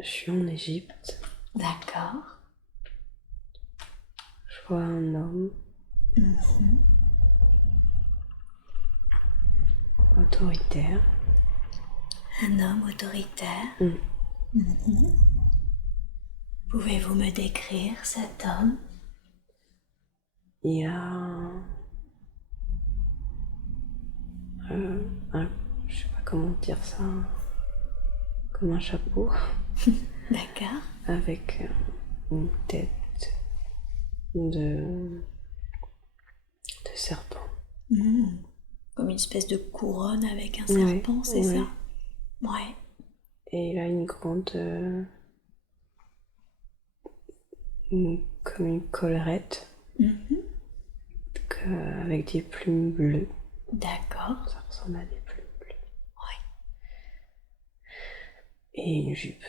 Je suis en Égypte. D'accord. Je vois un homme autoritaire. Un homme autoritaire. Mm. Pouvez-vous me décrire cet homme? Il a je sais pas comment dire ça, comme un chapeau D'accord. avec une tête de serpent. Comme une espèce de couronne avec un Ouais, serpent, c'est ouais. ça? Ouais. Et il a une grande, comme une collerette avec des plumes bleues. D'accord. Ça ressemble à des plumes bleues. Ouais. Et une jupe.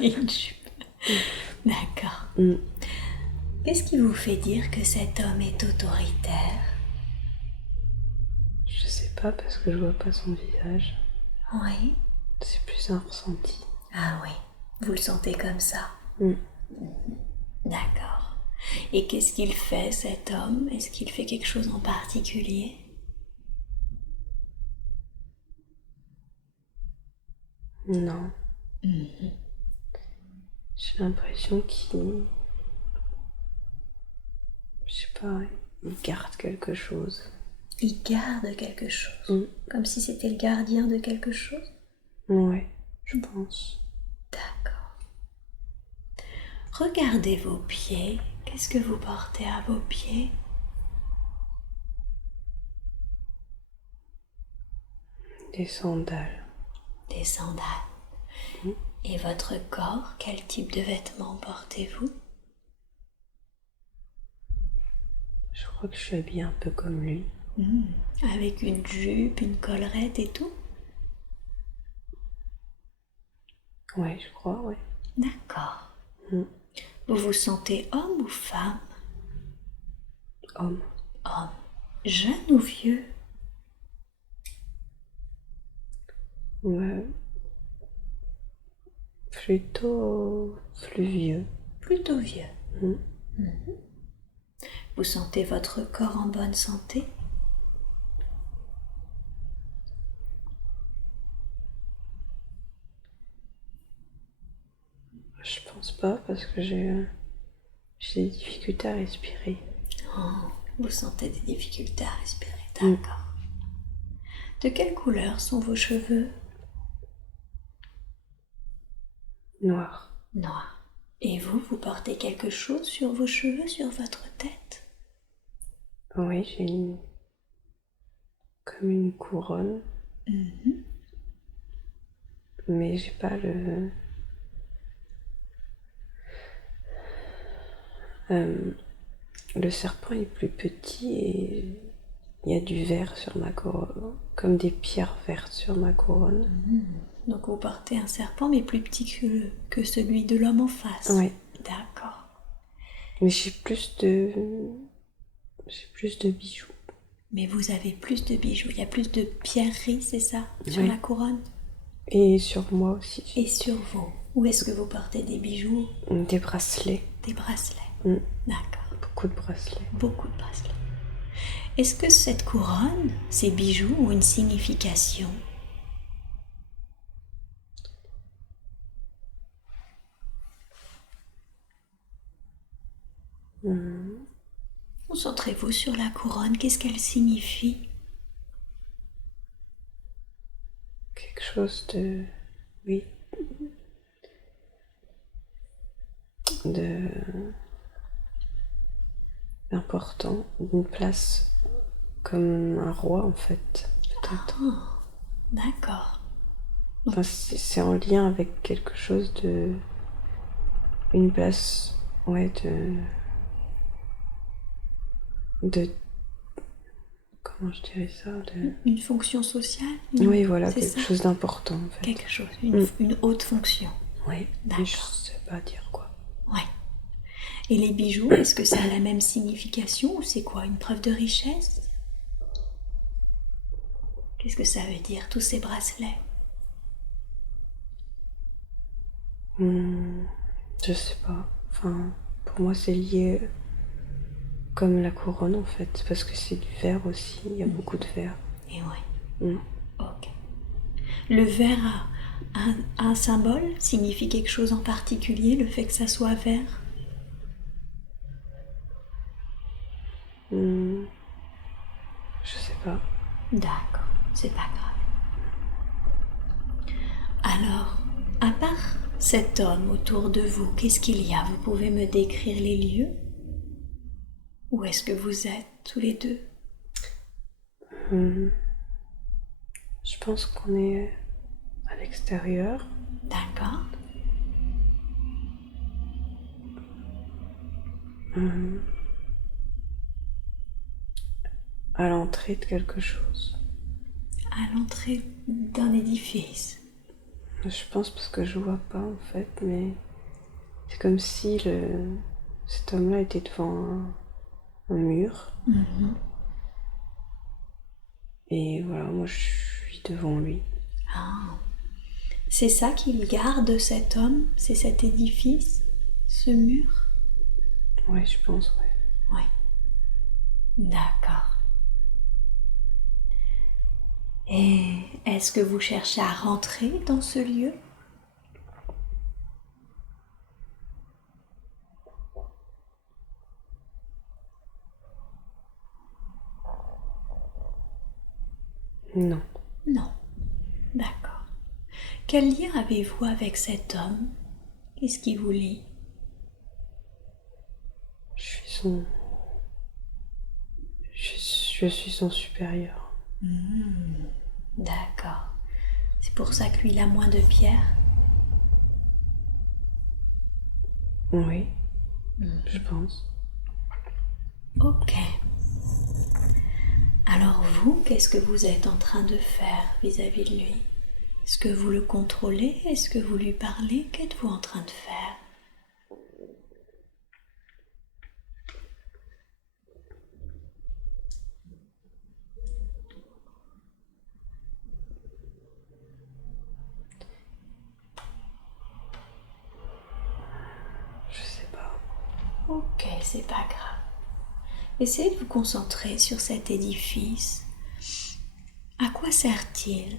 Et une jupe. D'accord. Qu'est-ce qui vous fait dire que cet homme est autoritaire? Je sais pas parce que je vois pas son visage. Oui. C'est plus un ressenti. Ah oui, vous le sentez comme ça. D'accord. Et qu'est-ce qu'il fait, cet homme? Est-ce qu'il fait quelque chose en particulier? Non. J'ai l'impression qu'il... Je sais pas, il garde quelque chose. Il garde quelque chose. Comme si c'était le gardien de quelque chose? Ouais, je pense. D'accord. Regardez vos pieds. Qu'est-ce que vous portez à vos pieds? Des sandales. Des sandales. Et votre corps, quel type de vêtements portez-vous? Je crois que je suis habillée un peu comme lui. Avec une jupe, une collerette et tout? Ouais, je crois, ouais. D'accord. Vous vous sentez homme ou femme? Homme. Homme. Jeune ou vieux? Ouais. Plutôt vieux. Plutôt vieux. Vous sentez votre corps en bonne santé? Je pense pas parce que j'ai des difficultés à respirer. Oh, vous sentez des difficultés à respirer, d'accord. De quelle couleur sont vos cheveux? Noir. Noirs. Et vous, vous portez quelque chose sur vos cheveux, sur votre tête? Oui, j'ai comme une couronne. Mais j'ai pas le serpent est plus petit et il y a du vert sur ma couronne, comme des pierres vertes sur ma couronne. Donc vous portez un serpent, mais plus petit que celui de l'homme en face. Ouais. D'accord. Mais j'ai plus de bijoux. Mais vous avez plus de bijoux, il y a plus de pierreries, c'est ça, sur Ouais. la couronne? Et sur moi aussi. Et sur vous, où est-ce que vous portez des bijoux? Des bracelets. Des bracelets. D'accord. Beaucoup de bracelets. Beaucoup de bracelets. Est-ce que cette couronne, ces bijoux ont une signification? Concentrez-vous sur la couronne, qu'est-ce qu'elle signifie? Quelque chose de... Oui. Important. Une place comme un roi en fait. Peut-être. D'accord. Enfin, c'est en lien avec quelque chose de... Une place... Ouais, de... Comment je dirais ça Une fonction sociale? Oui, voilà, c'est quelque ça? chose d'important en fait. Quelque chose, une haute fonction. Oui, D'accord. mais je sais pas dire quoi. Ouais. Et les bijoux, est-ce que ça a la même signification ou c'est quoi? Une preuve de richesse? Qu'est-ce que ça veut dire, tous ces bracelets? Je sais pas. Enfin, pour moi, c'est lié comme la couronne en fait, parce que c'est du verre aussi. Il y a beaucoup de verre. Et ouais. Ok. Le verre a un symbole, signifie quelque chose en particulier, le fait que ça soit vert? Je sais pas. D'accord, c'est pas grave. Alors, à part cet homme autour de vous, qu'est-ce qu'il y a? Vous pouvez me décrire les lieux? Où est-ce que vous êtes tous les deux? Je pense qu'on est à l'extérieur. D'accord. À l'entrée de quelque chose. À l'entrée d'un édifice. Je pense parce que je vois pas en fait, mais c'est comme si cet homme-là était devant un mur. Et voilà, moi je suis devant lui. Ah. C'est ça qu'il garde, cet homme? C'est cet édifice? Ce mur? Ouais, je pense, ouais. Oui. D'accord. Et est-ce que vous cherchez à rentrer dans ce lieu? Non. Non. D'accord. Quel lien avez-vous avec cet homme? Qu'est-ce qui vous lie? Je suis son supérieur. D'accord. C'est pour ça que lui, il a moins de pierres? Oui, je pense. Ok. Alors vous, qu'est-ce que vous êtes en train de faire vis-à-vis de lui? Est-ce que vous le contrôlez? Est-ce que vous lui parlez? Qu'êtes-vous en train de faire? Je sais pas. Ok, c'est pas grave. Essayez de vous concentrer sur cet édifice. À quoi sert-il?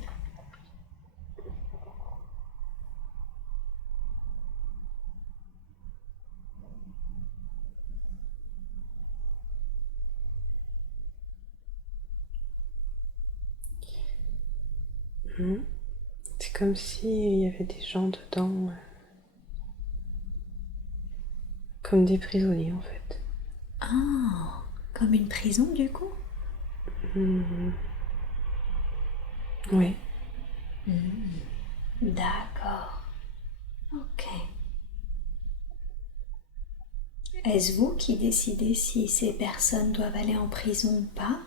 C'est comme s'il y avait des gens dedans, comme des prisonniers en fait. Ah, comme une prison du coup? Oui. D'accord. Ok. Est-ce vous qui décidez si ces personnes doivent aller en prison ou pas?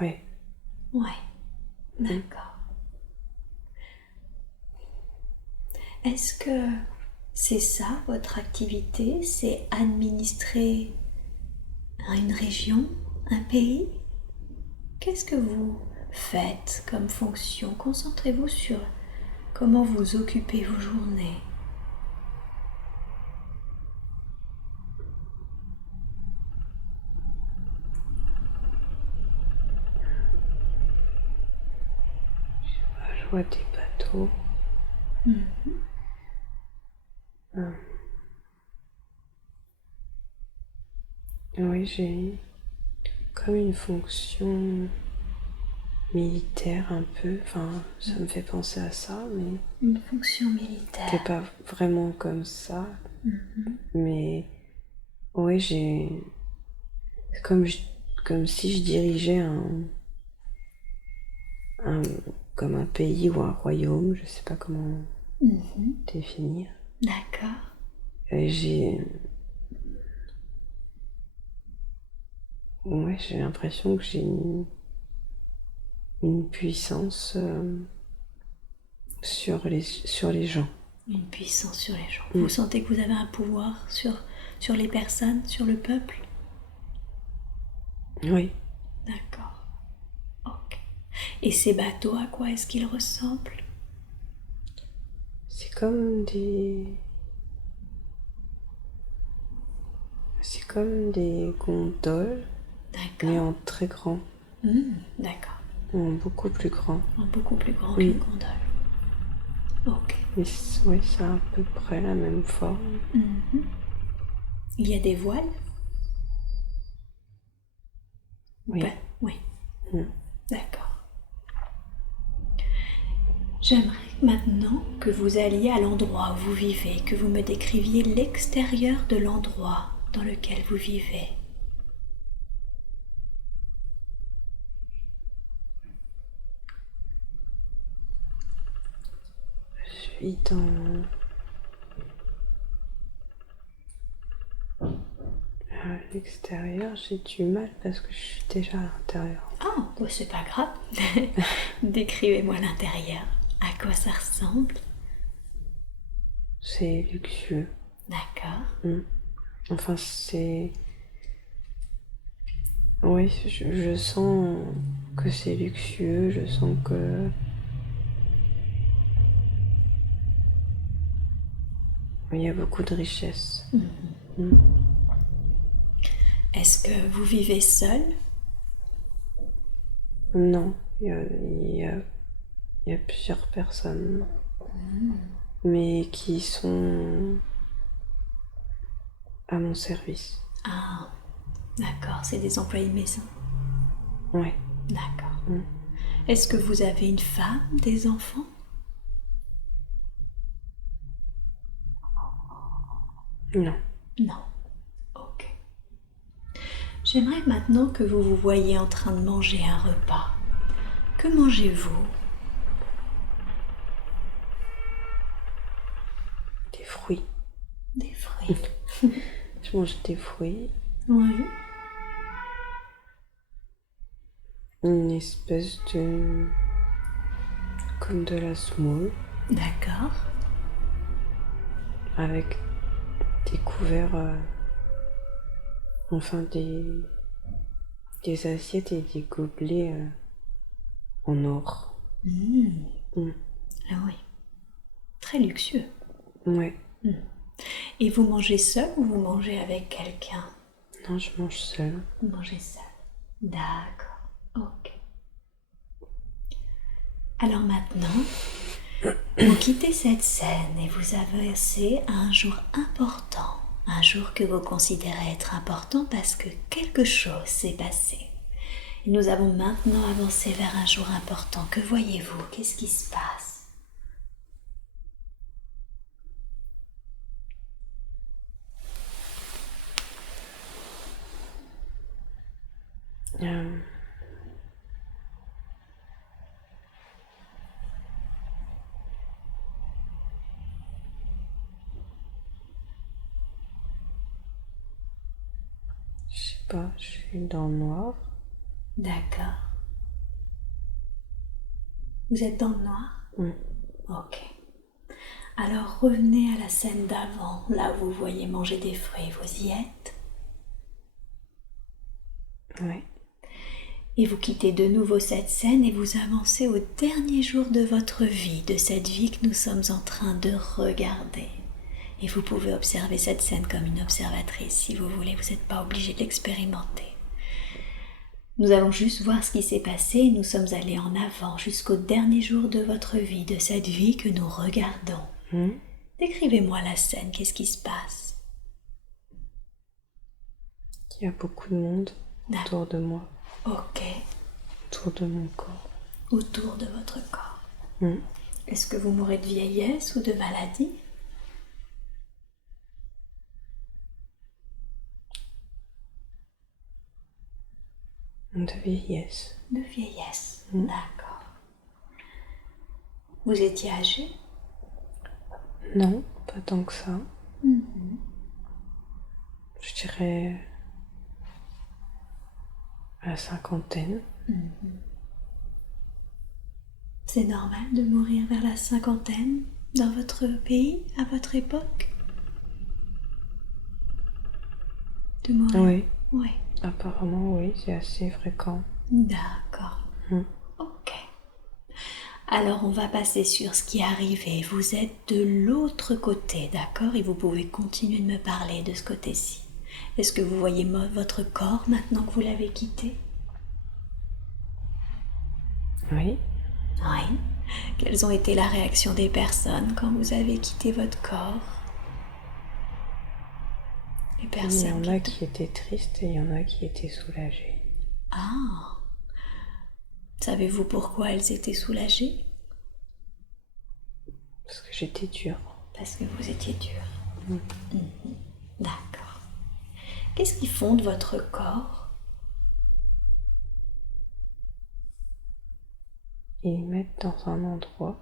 Oui. Ouais. D'accord. Est-ce que c'est ça votre activité? C'est administrer une région, un pays? Qu'est-ce que vous faites comme fonction? Concentrez-vous sur comment vous occupez vos journées. Je vois des bateaux. Oui, j'ai comme une fonction militaire un peu. Enfin, ça me fait penser à ça, mais Une fonction militaire. c'est pas vraiment comme ça. Mais oui, j'ai comme si je dirigeais un comme un pays ou un royaume, je sais pas comment définir. D'accord. Et j'ai l'impression que j'ai une puissance sur les gens. Une puissance sur les gens. Vous sentez que vous avez un pouvoir sur les personnes, sur le peuple? Oui. D'accord. Ok. Et ces bateaux, à quoi est-ce qu'ils ressemblent? C'est comme des... C'est comme des gondoles, mais D'accord. en très grand, D'accord. en beaucoup plus grand. Beaucoup plus grand Oui. qu'une gondole. Ok. Mais oui, c'est à peu près la même forme. Il y a des voiles? Ou Oui. pas? Oui. Mm. D'accord. J'aimerais maintenant que vous alliez à l'endroit où vous vivez, que vous me décriviez l'extérieur de l'endroit dans lequel vous vivez. Je suis dans... À l'extérieur, j'ai du mal parce que je suis déjà à l'intérieur. Oh, bah c'est pas grave. Décrivez-moi l'intérieur. À quoi ça ressemble? C'est luxueux. D'accord. Enfin, c'est... Oui, je sens que c'est luxueux, je sens que... Il y a beaucoup de richesse. Est-ce que vous vivez seul? Non, il y a plusieurs personnes, mais qui sont à mon service. Ah, d'accord, c'est des employés de maison. Ouais. D'accord. Est-ce que vous avez une femme, des enfants? Non. Non. Ok. J'aimerais maintenant que vous vous voyiez en train de manger un repas. Que mangez-vous? Des fruits. Des fruits. Je mange des fruits. Oui. Une espèce de... comme de la semoule, D'accord. avec des couverts... Enfin, des assiettes et des gobelets en or. Ah oui. Très luxueux. Ouais. Et vous mangez seul ou vous mangez avec quelqu'un? Non, je mange seule. Vous mangez seul. D'accord. Ok. Alors maintenant, vous quittez cette scène et vous avancez à un jour important. Un jour que vous considérez être important parce que quelque chose s'est passé. Et nous avons maintenant avancé vers un jour important. Que voyez-vous? Qu'est-ce qui se passe? Euh, je sais pas, je suis dans le noir. D'accord. Vous êtes dans le noir? Oui. Ok. Alors revenez à la scène d'avant, là où vous voyez manger des fruits. Vous y êtes? Ouais. Et vous quittez de nouveau cette scène et vous avancez au dernier jour de votre vie, de cette vie que nous sommes en train de regarder. Et vous pouvez observer cette scène comme une observatrice si vous voulez, vous n'êtes pas obligé de l'expérimenter. Nous allons juste voir ce qui s'est passé et nous sommes allés en avant jusqu'au dernier jour de votre vie, de cette vie que nous regardons. Décrivez-moi la scène, qu'est-ce qui se passe? Il y a beaucoup de monde autour de moi, Ok. autour de mon corps. Autour de votre corps. Mm. Est-ce que vous mourrez de vieillesse ou de maladie? De vieillesse. De vieillesse, d'accord. Vous étiez âgé? Non, pas tant que ça. Je dirais à la cinquantaine. C'est normal de mourir vers la cinquantaine dans votre pays, à votre époque? De mourir? Oui, Oui. apparemment oui, c'est assez fréquent. D'accord. Mm. Ok. Alors on va passer sur ce qui est arrivé. Vous êtes de l'autre côté, d'accord? Et vous pouvez continuer de me parler de ce côté-ci. Est-ce que vous voyez votre corps maintenant que vous l'avez quitté? Oui. Oui. Quelles ont été la réaction des personnes quand vous avez quitté votre corps? Les Il y personnes en a qui étaient tristes et il y en a qui étaient soulagées. Ah! Savez-vous pourquoi elles étaient soulagées? Parce que j'étais dure. Parce que vous étiez dur. D'accord. Qu'est-ce qui fonde votre corps? Ils mettent dans un endroit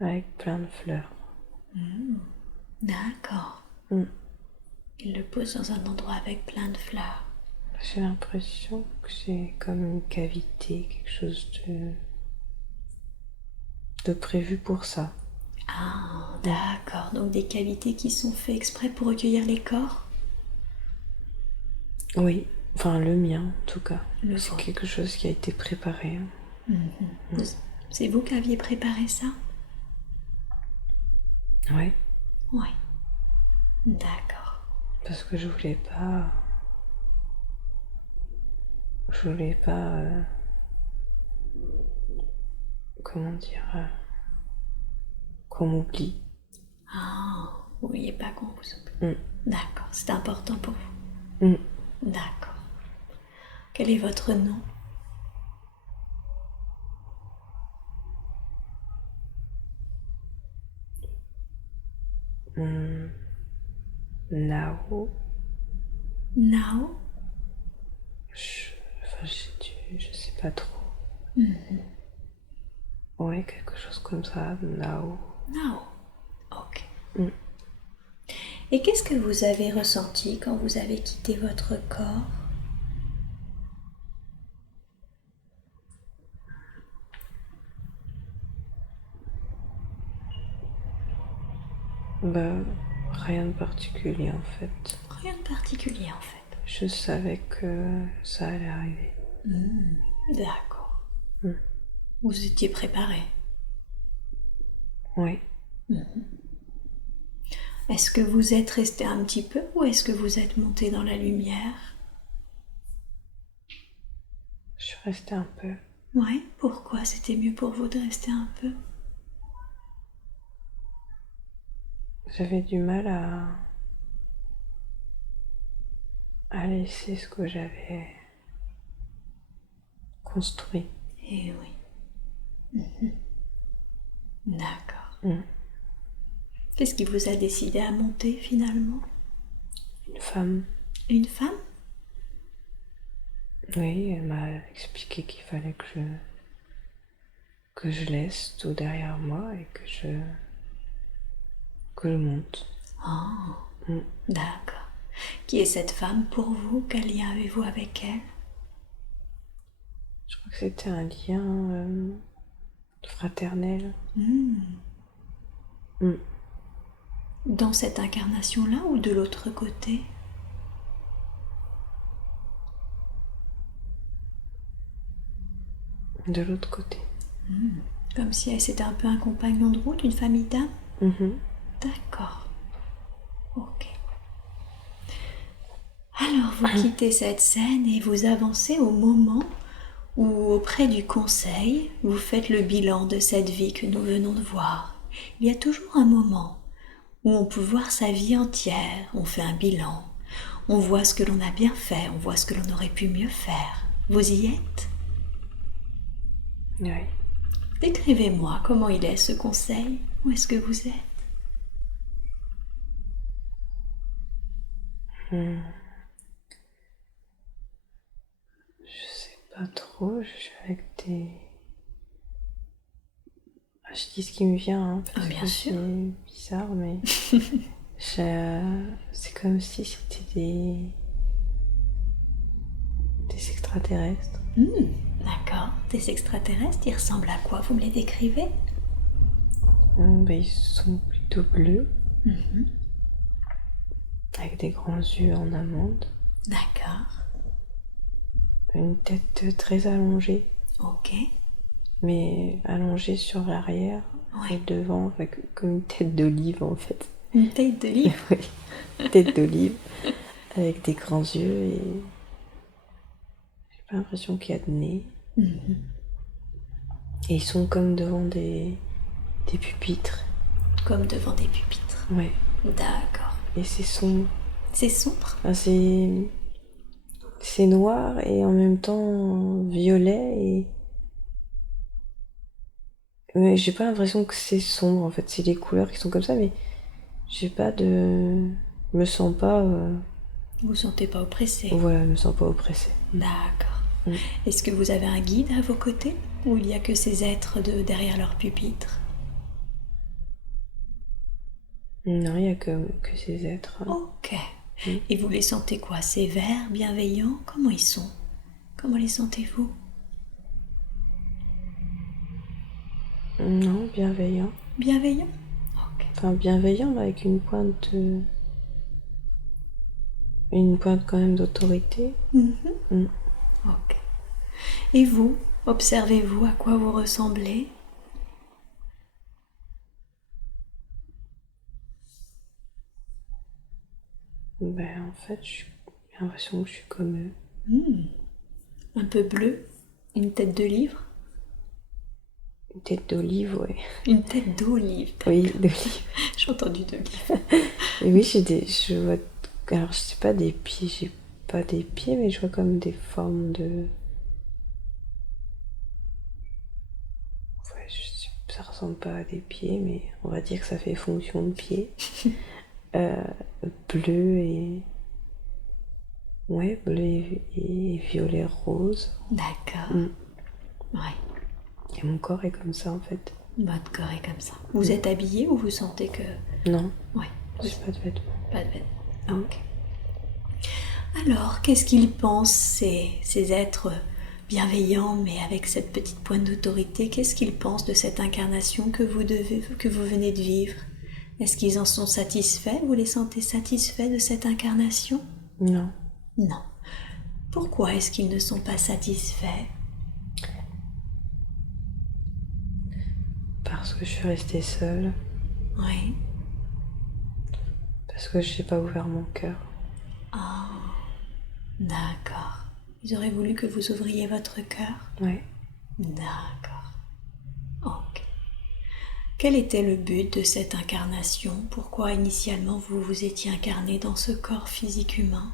avec plein de fleurs. D'accord. Mm. Ils le posent dans un endroit avec plein de fleurs. J'ai l'impression que c'est comme une cavité, quelque chose de prévu pour ça. Ah, d'accord. Donc des cavités qui sont faites exprès pour recueillir les corps? Oui, enfin le mien en tout cas. Le C'est vôtre. quelque chose qui a été préparé. C'est vous qui aviez préparé ça? Ouais, Oui. D'accord. parce que je voulais pas. Je voulais pas. Comment dire qu'on m'oublie. Ah, vous vouliez pas qu'on vous oublie. D'accord, c'est important pour vous. Mm. D'accord. Quel est votre nom? Nao. Nao? Enfin, je sais pas trop. Ouais, quelque chose comme ça, Nao. Nao. Ok. Mm. Et qu'est-ce que vous avez ressenti quand vous avez quitté votre corps? Bah, rien de particulier en fait. Rien de particulier en fait. Je savais que ça allait arriver. D'accord. Vous étiez préparé. Oui. Est-ce que vous êtes resté un petit peu ou est-ce que vous êtes monté dans la lumière? Je suis restée un peu. Oui, pourquoi c'était mieux pour vous de rester un peu? J'avais du mal à laisser ce que j'avais construit. Eh oui. D'accord. Qu'est-ce qui vous a décidé à monter finalement? Une femme, Une femme? oui, elle m'a expliqué qu'il fallait que je laisse tout derrière moi et que je monte. Oh, d'accord. Qui est cette femme pour vous? Quel lien avez-vous avec elle? Je crois que c'était un lien fraternel. Dans cette incarnation-là ou de l'autre côté? De l'autre côté. Comme si c'était un peu un compagnon de route, une famille d'âmes? Mhm. D'accord. Ok. Alors vous quittez cette scène et vous avancez au moment où, auprès du conseil, vous faites le bilan de cette vie que nous venons de voir. Il y a toujours un moment où on peut voir sa vie entière, on fait un bilan, on voit ce que l'on a bien fait, on voit ce que l'on aurait pu mieux faire. Vous y êtes? Oui. Décrivez-moi comment il est ce conseil. Où est-ce que vous êtes? Je sais pas trop, je suis avec des... Ah, je dis ce qui me vient, hein, parce Bien que sûr. c'est bizarre, mais c'est comme si c'était des extraterrestres. D'accord. Des extraterrestres, ils ressemblent à quoi? Vous me les décrivez? Ils sont plutôt bleus, avec des grands yeux en amande, D'accord. une tête très allongée, Ok. mais allongé sur l'arrière Ouais. et devant, comme une tête d'olive en fait. Une tête de livre. Oui, tête d'olive avec des grands yeux et j'ai pas l'impression qu'il y a de nez. Et ils sont comme devant des pupitres. Comme devant des pupitres. Ouais. D'accord. Et c'est sombre. C'est sombre. Enfin, c'est noir et en même temps violet et mais j'ai pas l'impression que c'est sombre en fait, c'est les couleurs qui sont comme ça mais j'ai pas de je me sens pas Vous vous sentez pas oppressé. voilà, je me sens pas oppressée. D'accord. Mm. Est-ce que vous avez un guide à vos côtés ou il n'y a que ces êtres derrière leur pupitre? Non, il y a que ces êtres. Ok. Mm. Et vous les sentez quoi? Sévères, bienveillants? Comment ils sont? Comment les sentez-vous? Non, bienveillant. Bienveillants? Ok. Enfin bienveillant mais avec une pointe quand même d'autorité. Mm. Ok. Et vous, observez-vous à quoi vous ressemblez? Ben en fait, j'ai l'impression que je suis comme eux. Un peu bleu? Une tête de livre? Une tête d'olive, ouais. Une tête d'olive. Oui, d'olive. J'ai entendu d'olive. Et oui, je vois, alors je sais pas des pieds, j'ai pas des pieds, mais je vois comme des formes de, ouais, ça ressemble pas à des pieds, mais on va dire que ça fait fonction de pied. Bleu et, ouais, bleu et violet rose. D'accord. Mm. Ouais. Et mon corps est comme ça en fait. Votre corps est comme ça. Vous êtes habillé ou vous sentez que... Non, Ouais. j'ai pas de vêtements. Pas de vêtements. Ok. Alors, qu'est-ce qu'ils pensent, ces êtres bienveillants, mais avec cette petite pointe d'autorité? Qu'est-ce qu'ils pensent de cette incarnation que vous venez de vivre? Est-ce qu'ils en sont satisfaits? Vous les sentez satisfaits de cette incarnation? Non. Non. Pourquoi est-ce qu'ils ne sont pas satisfaits? Parce que je suis restée seule. Oui. Parce que je n'ai pas ouvert mon cœur. Ah, d'accord. Ils auraient voulu que vous ouvriez votre cœur? Ouais. D'accord. Ok. Quel était le but de cette incarnation? Pourquoi initialement vous vous étiez incarné dans ce corps physique humain?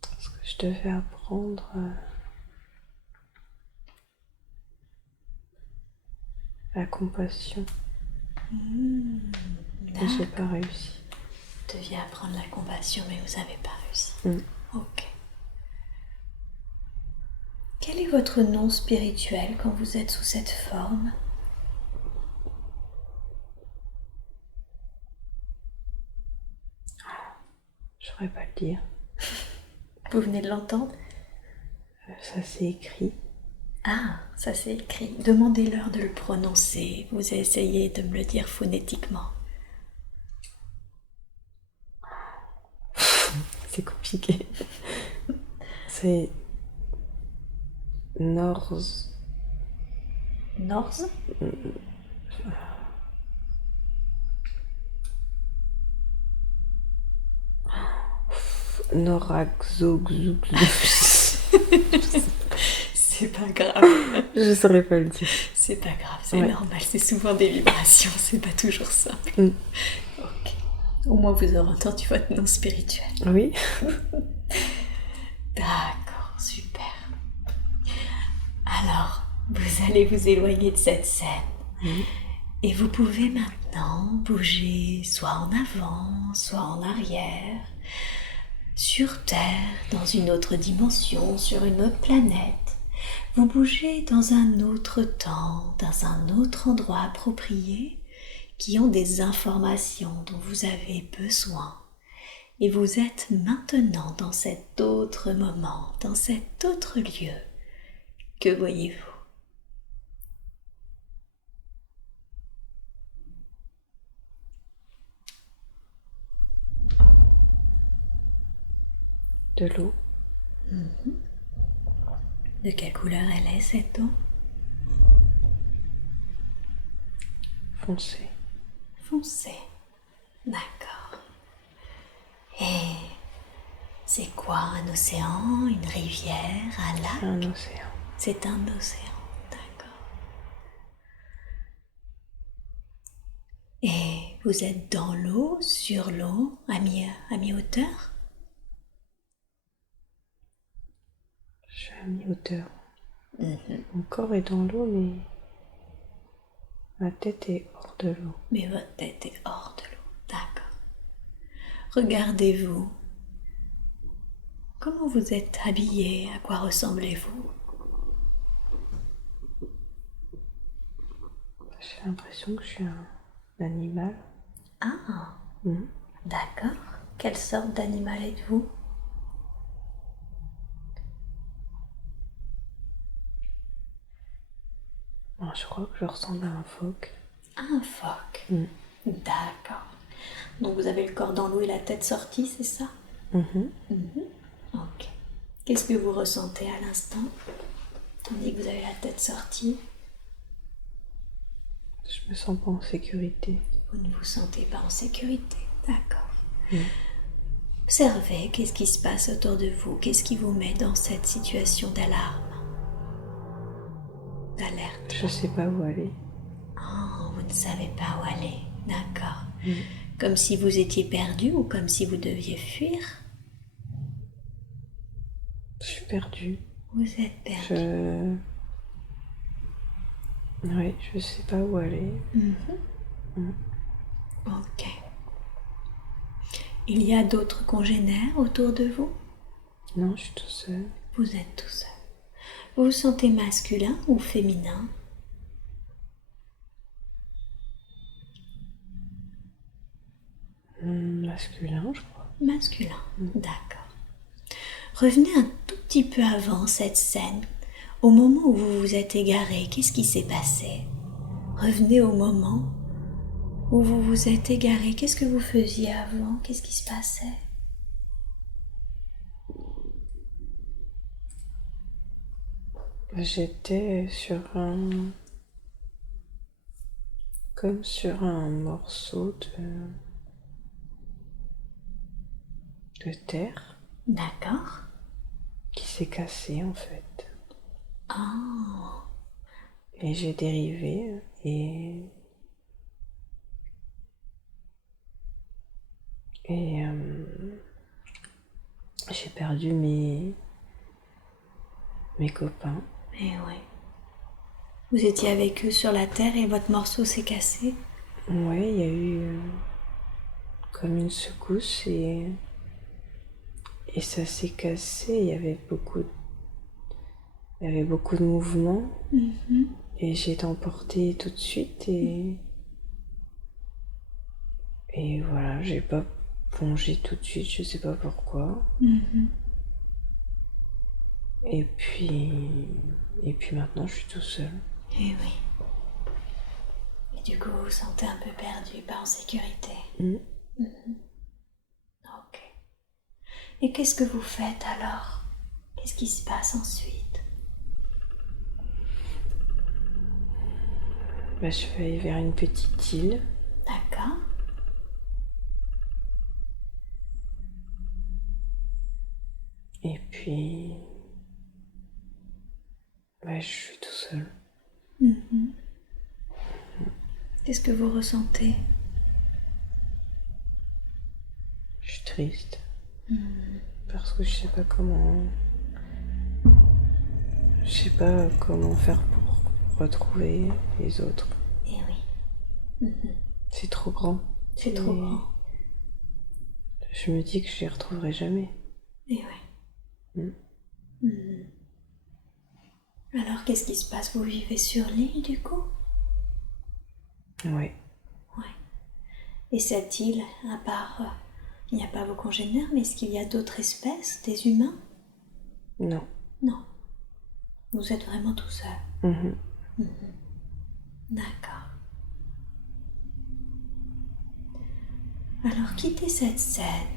Parce que je devais apprendre la compassion. Et j'ai pas réussi. Vous deviez apprendre la compassion, mais vous n'avez pas réussi. Ok. Quel est votre nom spirituel quand vous êtes sous cette forme? Je saurais pas le dire. Vous venez de l'entendre? Ça s'est écrit. Ah, ça c'est écrit. Demandez-leur de le prononcer. Vous essayez de me le dire phonétiquement. C'est compliqué. C'est Norz. Norz? Noraxoxoux. C'est pas grave. Je saurais pas le dire. C'est pas grave, c'est normal. C'est souvent des vibrations, c'est pas toujours simple. Ok. Au moins vous aurez entendu votre nom spirituel. Oui. D'accord, super. Alors, vous allez vous éloigner de cette scène. Et vous pouvez maintenant bouger soit en avant, soit en arrière, sur Terre, dans une autre dimension, sur une autre planète. Vous bougez dans un autre temps, dans un autre endroit approprié, qui ont des informations dont vous avez besoin. Et vous êtes maintenant dans cet autre moment, dans cet autre lieu. Que voyez-vous? de l'eau. De quelle couleur elle est, cette eau? Foncé. Foncé. D'accord. Et c'est quoi, un océan, une rivière, un lac? Un océan. C'est un océan, d'accord. Et vous êtes dans l'eau, sur l'eau, à mi-hauteur? Je suis à mi-hauteur. Mon corps est dans l'eau, mais ma tête est hors de l'eau. Mais votre tête est hors de l'eau, d'accord. Regardez-vous. Comment vous êtes habillé? À quoi ressemblez-vous? J'ai l'impression que je suis un animal. Ah, Mhm. d'accord. Quelle sorte d'animal êtes-vous? Je crois que je ressemble à un phoque. Un phoque. Mhm. D'accord. Donc vous avez le corps dans l'eau et la tête sortie, c'est ça? Mhm. Ok. Qu'est-ce que vous ressentez à l'instant, tandis que vous avez la tête sortie? Je me sens pas en sécurité. Vous ne vous sentez pas en sécurité, d'accord. Mhm. Observez qu'est-ce qui se passe autour de vous, qu'est-ce qui vous met dans cette situation d'alarme, d'alerte. Je sais pas où aller. Oh, vous ne savez pas où aller, d'accord. Comme si vous étiez perdu ou comme si vous deviez fuir? Je suis perdue. Vous êtes perdu. Oui, je sais pas où aller. Ok. Il y a d'autres congénères autour de vous? Non, je suis tout seul. Vous êtes tout seul. Vous vous sentez masculin ou féminin? Masculin, je crois. Masculin, d'accord. Revenez un tout petit peu avant cette scène. Au moment où vous vous êtes égaré, qu'est-ce qui s'est passé? Revenez au moment où vous vous êtes égaré. Qu'est-ce que vous faisiez avant? Qu'est-ce qui se passait? J'étais comme sur un morceau de terre D'accord. qui s'est cassé en fait. Oh, Et j'ai dérivé et j'ai perdu mes copains. mais oui. Vous étiez avec eux sur la terre et votre morceau s'est cassé? Ouais, il y a eu comme une secousse et ça s'est cassé. Il y avait beaucoup de mouvements et j'ai été emportée tout de suite et voilà, j'ai pas plongé tout de suite, je sais pas pourquoi. Et puis maintenant, je suis tout seul. Eh oui. Et du coup, vous vous sentez un peu perdu, pas en sécurité. Ok. Et qu'est-ce que vous faites alors? Qu'est-ce qui se passe ensuite? Bah, je vais aller vers une petite île. D'accord. Et puis, bah, je suis tout seul. Qu'est-ce que vous ressentez? Je suis triste. Parce que je sais pas comment faire pour retrouver les autres. Eh oui. C'est trop grand. C'est trop grand. Je me dis que je les retrouverai jamais. Eh oui. Alors, qu'est-ce qui se passe? Vous vivez sur l'île, du coup? Ouais. Ouais. Et cette île, à part... il n'y a pas vos congénères, mais est-ce qu'il y a d'autres espèces, des humains? Non. Non. Vous êtes vraiment tout seul. D'accord. Alors, quittez cette scène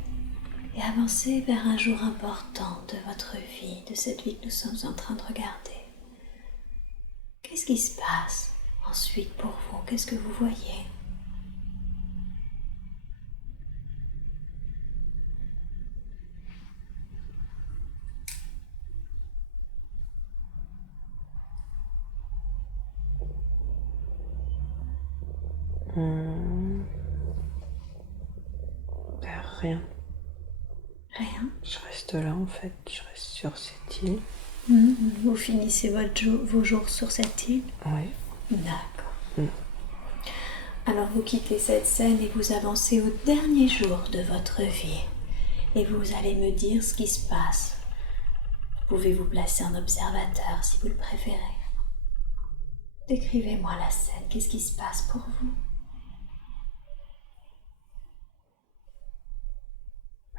et avancez vers un jour important de votre vie, de cette vie que nous sommes en train de regarder. Qu'est-ce qui se passe ensuite pour vous? Qu'est-ce que vous voyez? Ben, rien. Rien. Je reste là en fait, je reste sur cette île. Vous finissez vos jours sur cette île? Oui. D'accord. Alors vous quittez cette scène et vous avancez au dernier jour de votre vie. Et vous allez me dire ce qui se passe. Vous pouvez vous placer en observateur si vous le préférez. Décrivez-moi la scène, qu'est-ce qui se passe pour vous?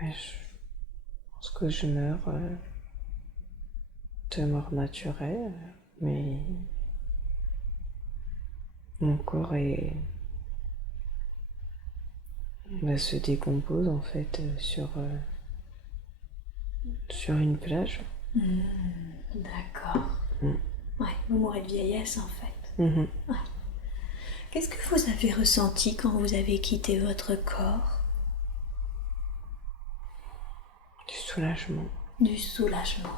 Mais je pense que je meurs de mort naturelle, mais mon corps se décompose en fait sur une plage. D'accord. Ouais, vous mourrez de vieillesse en fait. Ouais. Qu'est-ce que vous avez ressenti quand vous avez quitté votre corps? Du soulagement. Du soulagement.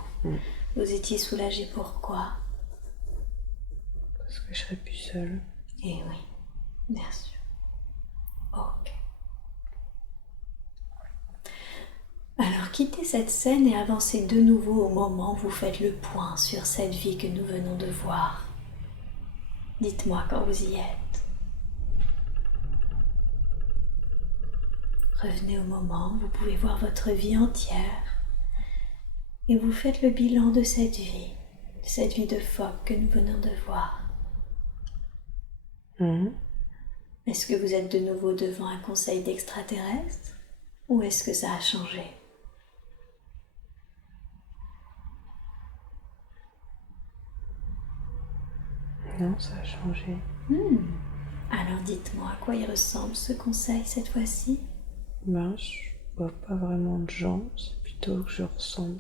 Vous étiez soulagé pourquoi? Parce que je serais plus seule. Eh oui, bien sûr. Ok. Alors quittez cette scène et avancez de nouveau au moment où vous faites le point sur cette vie que nous venons de voir. Dites-moi quand vous y êtes. Revenez au moment où vous pouvez voir votre vie entière et vous faites le bilan de cette vie de phoque que nous venons de voir. Est-ce que vous êtes de nouveau devant un conseil d'extraterrestres ou est-ce que ça a changé? Non, ça a changé. Alors dites-moi à quoi il ressemble ce conseil cette fois-ci? Ben, je vois pas vraiment de gens, c'est plutôt que je ressens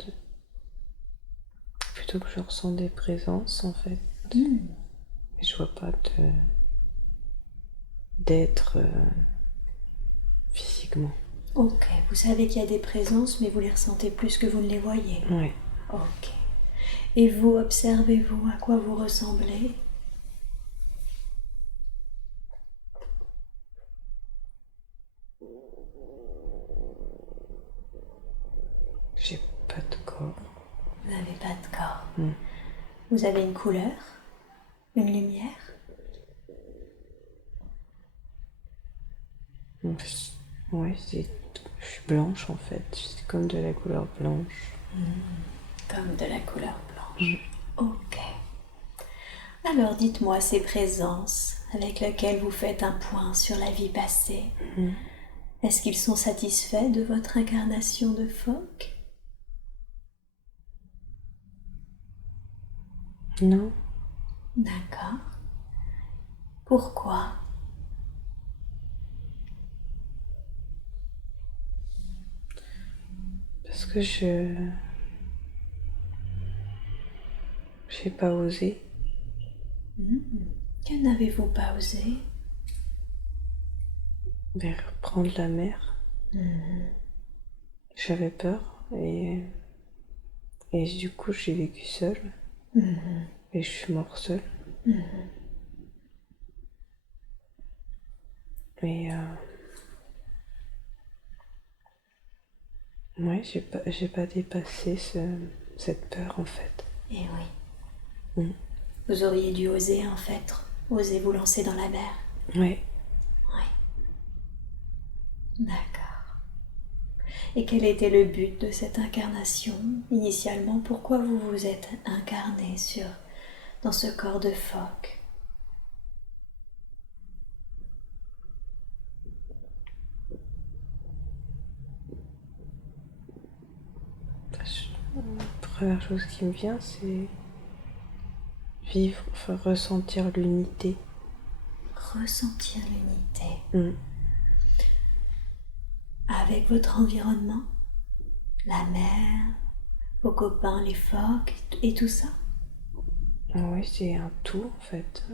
des présences en fait. Mais je vois pas d'être physiquement. Ok, vous savez qu'il y a des présences, mais vous les ressentez plus que vous ne les voyez. Ouais. Ok. Et vous, observez-vous à quoi vous ressemblez? J'ai pas de corps. Vous n'avez pas de corps. Vous avez une couleur? Une lumière? Ouais, je suis blanche en fait, c'est comme de la couleur blanche. Comme de la couleur blanche. Ok. Alors dites-moi ces présences avec lesquelles vous faites un point sur la vie passée. Est-ce qu'ils sont satisfaits de votre incarnation de phoque? Non. D'accord. Pourquoi? Parce que j'ai pas osé. Que n'avez-vous pas osé? Reprendre la mer. J'avais peur et du coup j'ai vécu seule. Et je suis morte seule. Et ouais, j'ai pas dépassé cette peur en fait. Eh oui. Vous auriez dû oser en fait, oser vous lancer dans la mer. Ouais. D'accord. Et quel était le but de cette incarnation? Initialement, pourquoi vous vous êtes incarné dans ce corps de phoque? La première chose qui me vient, c'est vivre, enfin ressentir l'unité. Ressentir l'unité. Avec votre environnement? la mer, vos copains, les phoques et tout ça. Oui, c'est un tout en fait.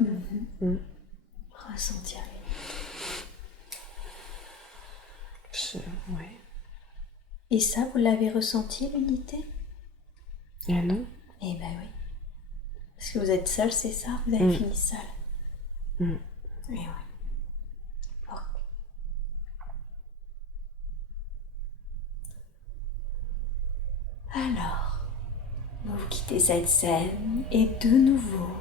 Ressentir. Ouais. Et ça, vous l'avez ressenti, l'unité? Ah non. Eh ben oui. Parce que vous êtes seul, c'est ça? Vous avez fini seul. Eh oui. Ok. Alors, vous quittez cette scène et de nouveau,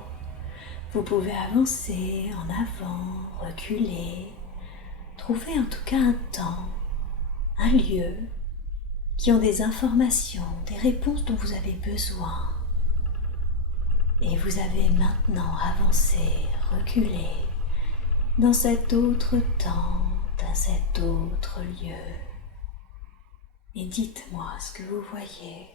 vous pouvez avancer en avant, reculer, trouver en tout cas un temps, un lieu qui ont des informations, des réponses dont vous avez besoin. Et vous avez maintenant avancé, reculé dans cet autre temps, dans cet autre lieu. Et dites-moi ce que vous voyez.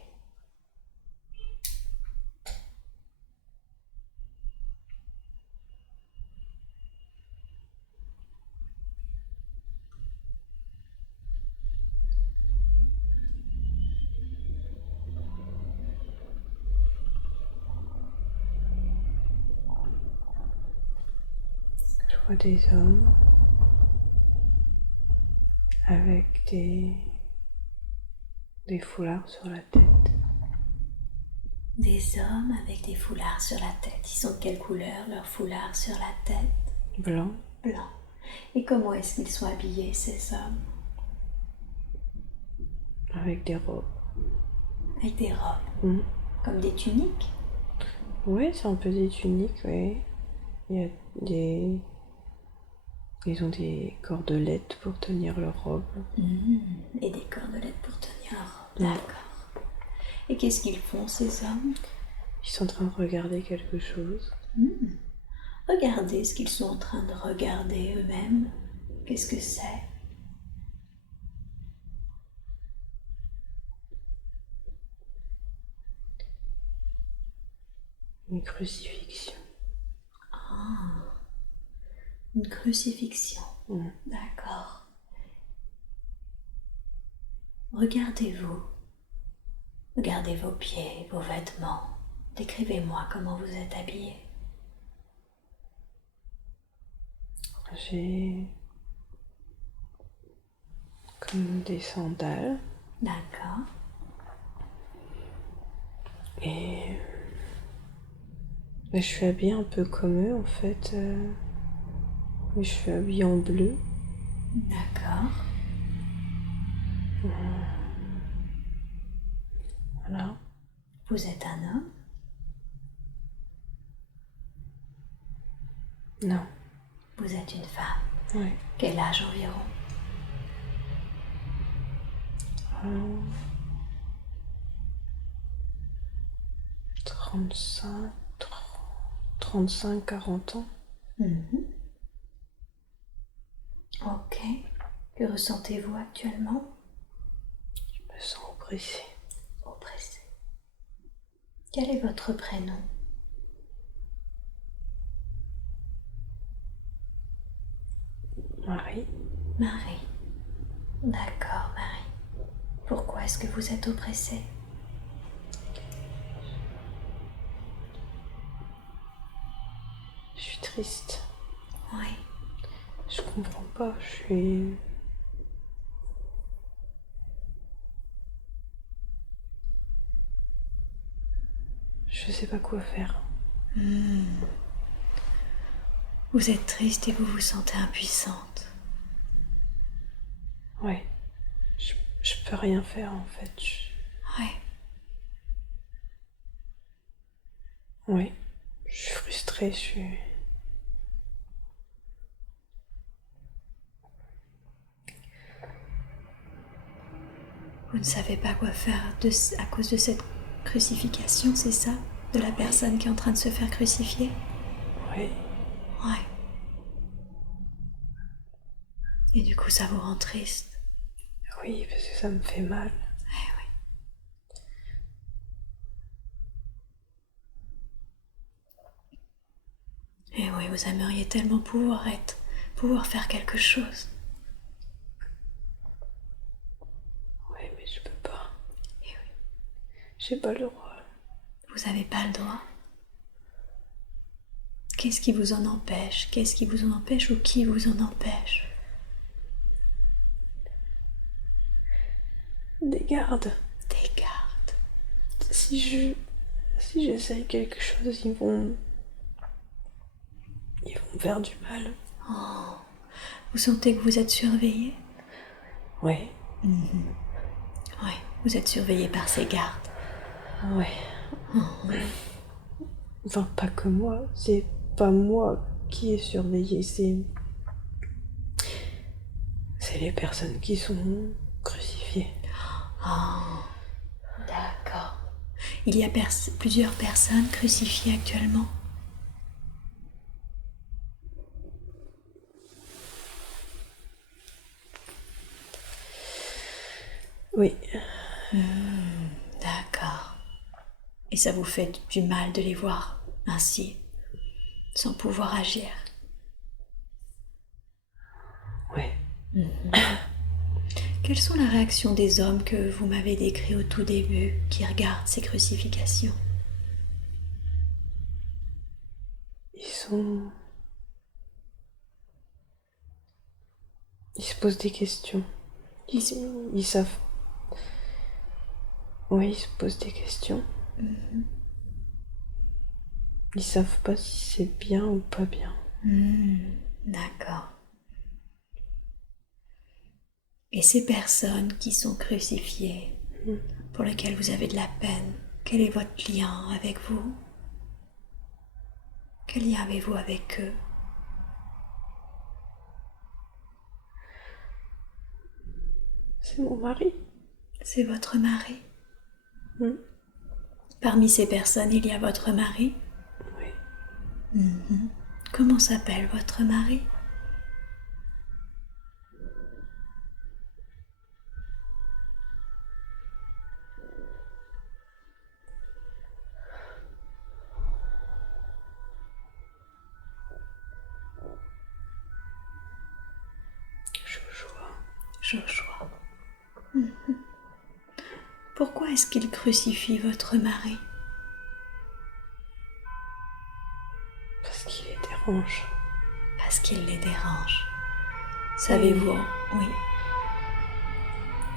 Je vois des hommes avec des foulards sur la tête. Des hommes avec des foulards sur la tête. Ils sont de quelle couleur, leurs foulards sur la tête? Blanc. Blanc. Et comment est-ce qu'ils sont habillés, ces hommes? Avec des robes. Avec des robes. Comme des tuniques? Ouais, c'est un peu des tuniques, ouais. Il y a des... Ils ont des cordelettes pour tenir leur robe. Et des cordelettes pour tenir leur robe. D'accord. Et qu'est-ce qu'ils font, ces hommes? Ils sont en train de regarder quelque chose. Regardez ce qu'ils sont en train de regarder eux-mêmes. Qu'est-ce que c'est? Une crucifixion. Une crucifixion. D'accord. Regardez-vous. Regardez vos pieds, vos vêtements. Décrivez-moi comment vous êtes habillés. J'ai comme des sandales D'accord. et je suis habillée un peu comme eux en fait. Mais je suis habillée en bleu. D'accord. Voilà. Vous êtes un homme? Non. Vous êtes une femme? Ouais. Quel âge environ? 35, 40 ans. Ok. Que ressentez-vous actuellement? Je me sens oppressée. Oppressé. Quel est votre prénom? Marie. Marie. D'accord, Marie. Pourquoi est-ce que vous êtes oppressée? Je suis triste. Oui. Je comprends pas. Je sais pas quoi faire. Vous êtes triste et vous vous sentez impuissante. Ouais. Je peux rien faire en fait. Oui. Ouais. Je suis frustrée. Vous ne savez pas quoi faire à cause de cette crucifixion, c'est ça? De la personne qui est en train de se faire crucifier? Ouais. Ouais. Et du coup, ça vous rend triste? Oui, parce que ça me fait mal. Eh oui. Et oui, vous aimeriez tellement pouvoir faire quelque chose. Ouais, mais je peux pas. J'ai pas le droit. Vous n'avez pas le droit. Qu'est-ce qui vous en empêche? Qu'est-ce qui vous en empêche ou qui vous en empêche? Des gardes. Des gardes. Si j'essaye quelque chose, ils vont me faire du mal. Oh, vous sentez que vous êtes surveillé? Ouais. Oui, vous êtes surveillé par ces gardes. Ouais. Enfin, pas que moi. C'est pas moi qui est surveillé, c'est les personnes qui sont crucifiées. Oh, d'accord. Il y a plusieurs personnes crucifiées actuellement. Oui. D'accord. Et ça vous fait du mal de les voir ainsi, sans pouvoir agir. Ouais. Quelles sont les réactions des hommes que vous m'avez décrits au tout début, qui regardent ces crucifixions? Ils se posent des questions. Ils Ils savent. Oui, ils se posent des questions. Ils savent pas si c'est bien ou pas bien. D'accord. Et ces personnes qui sont crucifiées, pour lesquelles vous avez de la peine, quel est votre lien avec vous? Quel lien avez-vous avec eux? C'est mon mari. C'est votre mari? Mm. Parmi ces personnes, il y a votre mari? Oui. Comment s'appelle votre mari? Joshua. Joshua. Pourquoi est-ce qu'il crucifie votre mari? Parce qu'il les dérange. Parce qu'il les dérange. Savez-vous? Oui.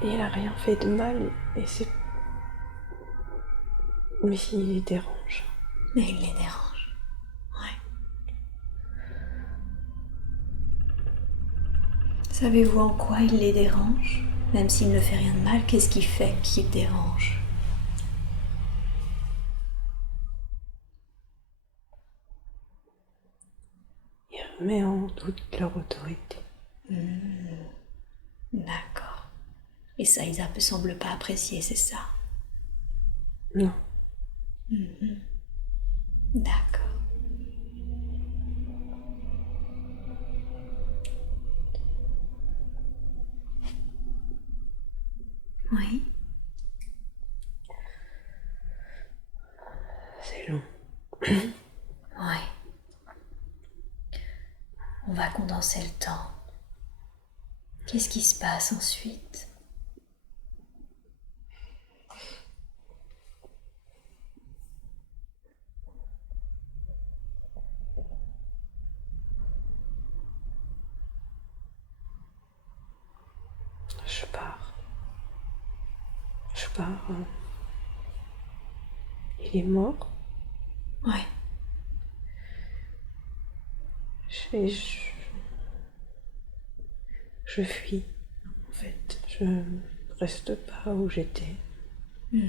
Et il a rien fait de mal, et c'est. Mais il les dérange. Mais il les dérange. Ouais. Savez-vous en quoi il les dérange? Même s'il ne fait rien de mal, qu'est-ce qui fait qu'il dérange? Il remet en doute leur autorité. D'accord. Et ça, ils ne semblent pas apprécier, c'est ça? Non. D'accord. Oui. C'est long. Oui. On va condenser le temps. Qu'est-ce qui se passe ensuite? Je pars. Il est mort. Oui. Je fuis. En fait, je reste pas où j'étais. Vous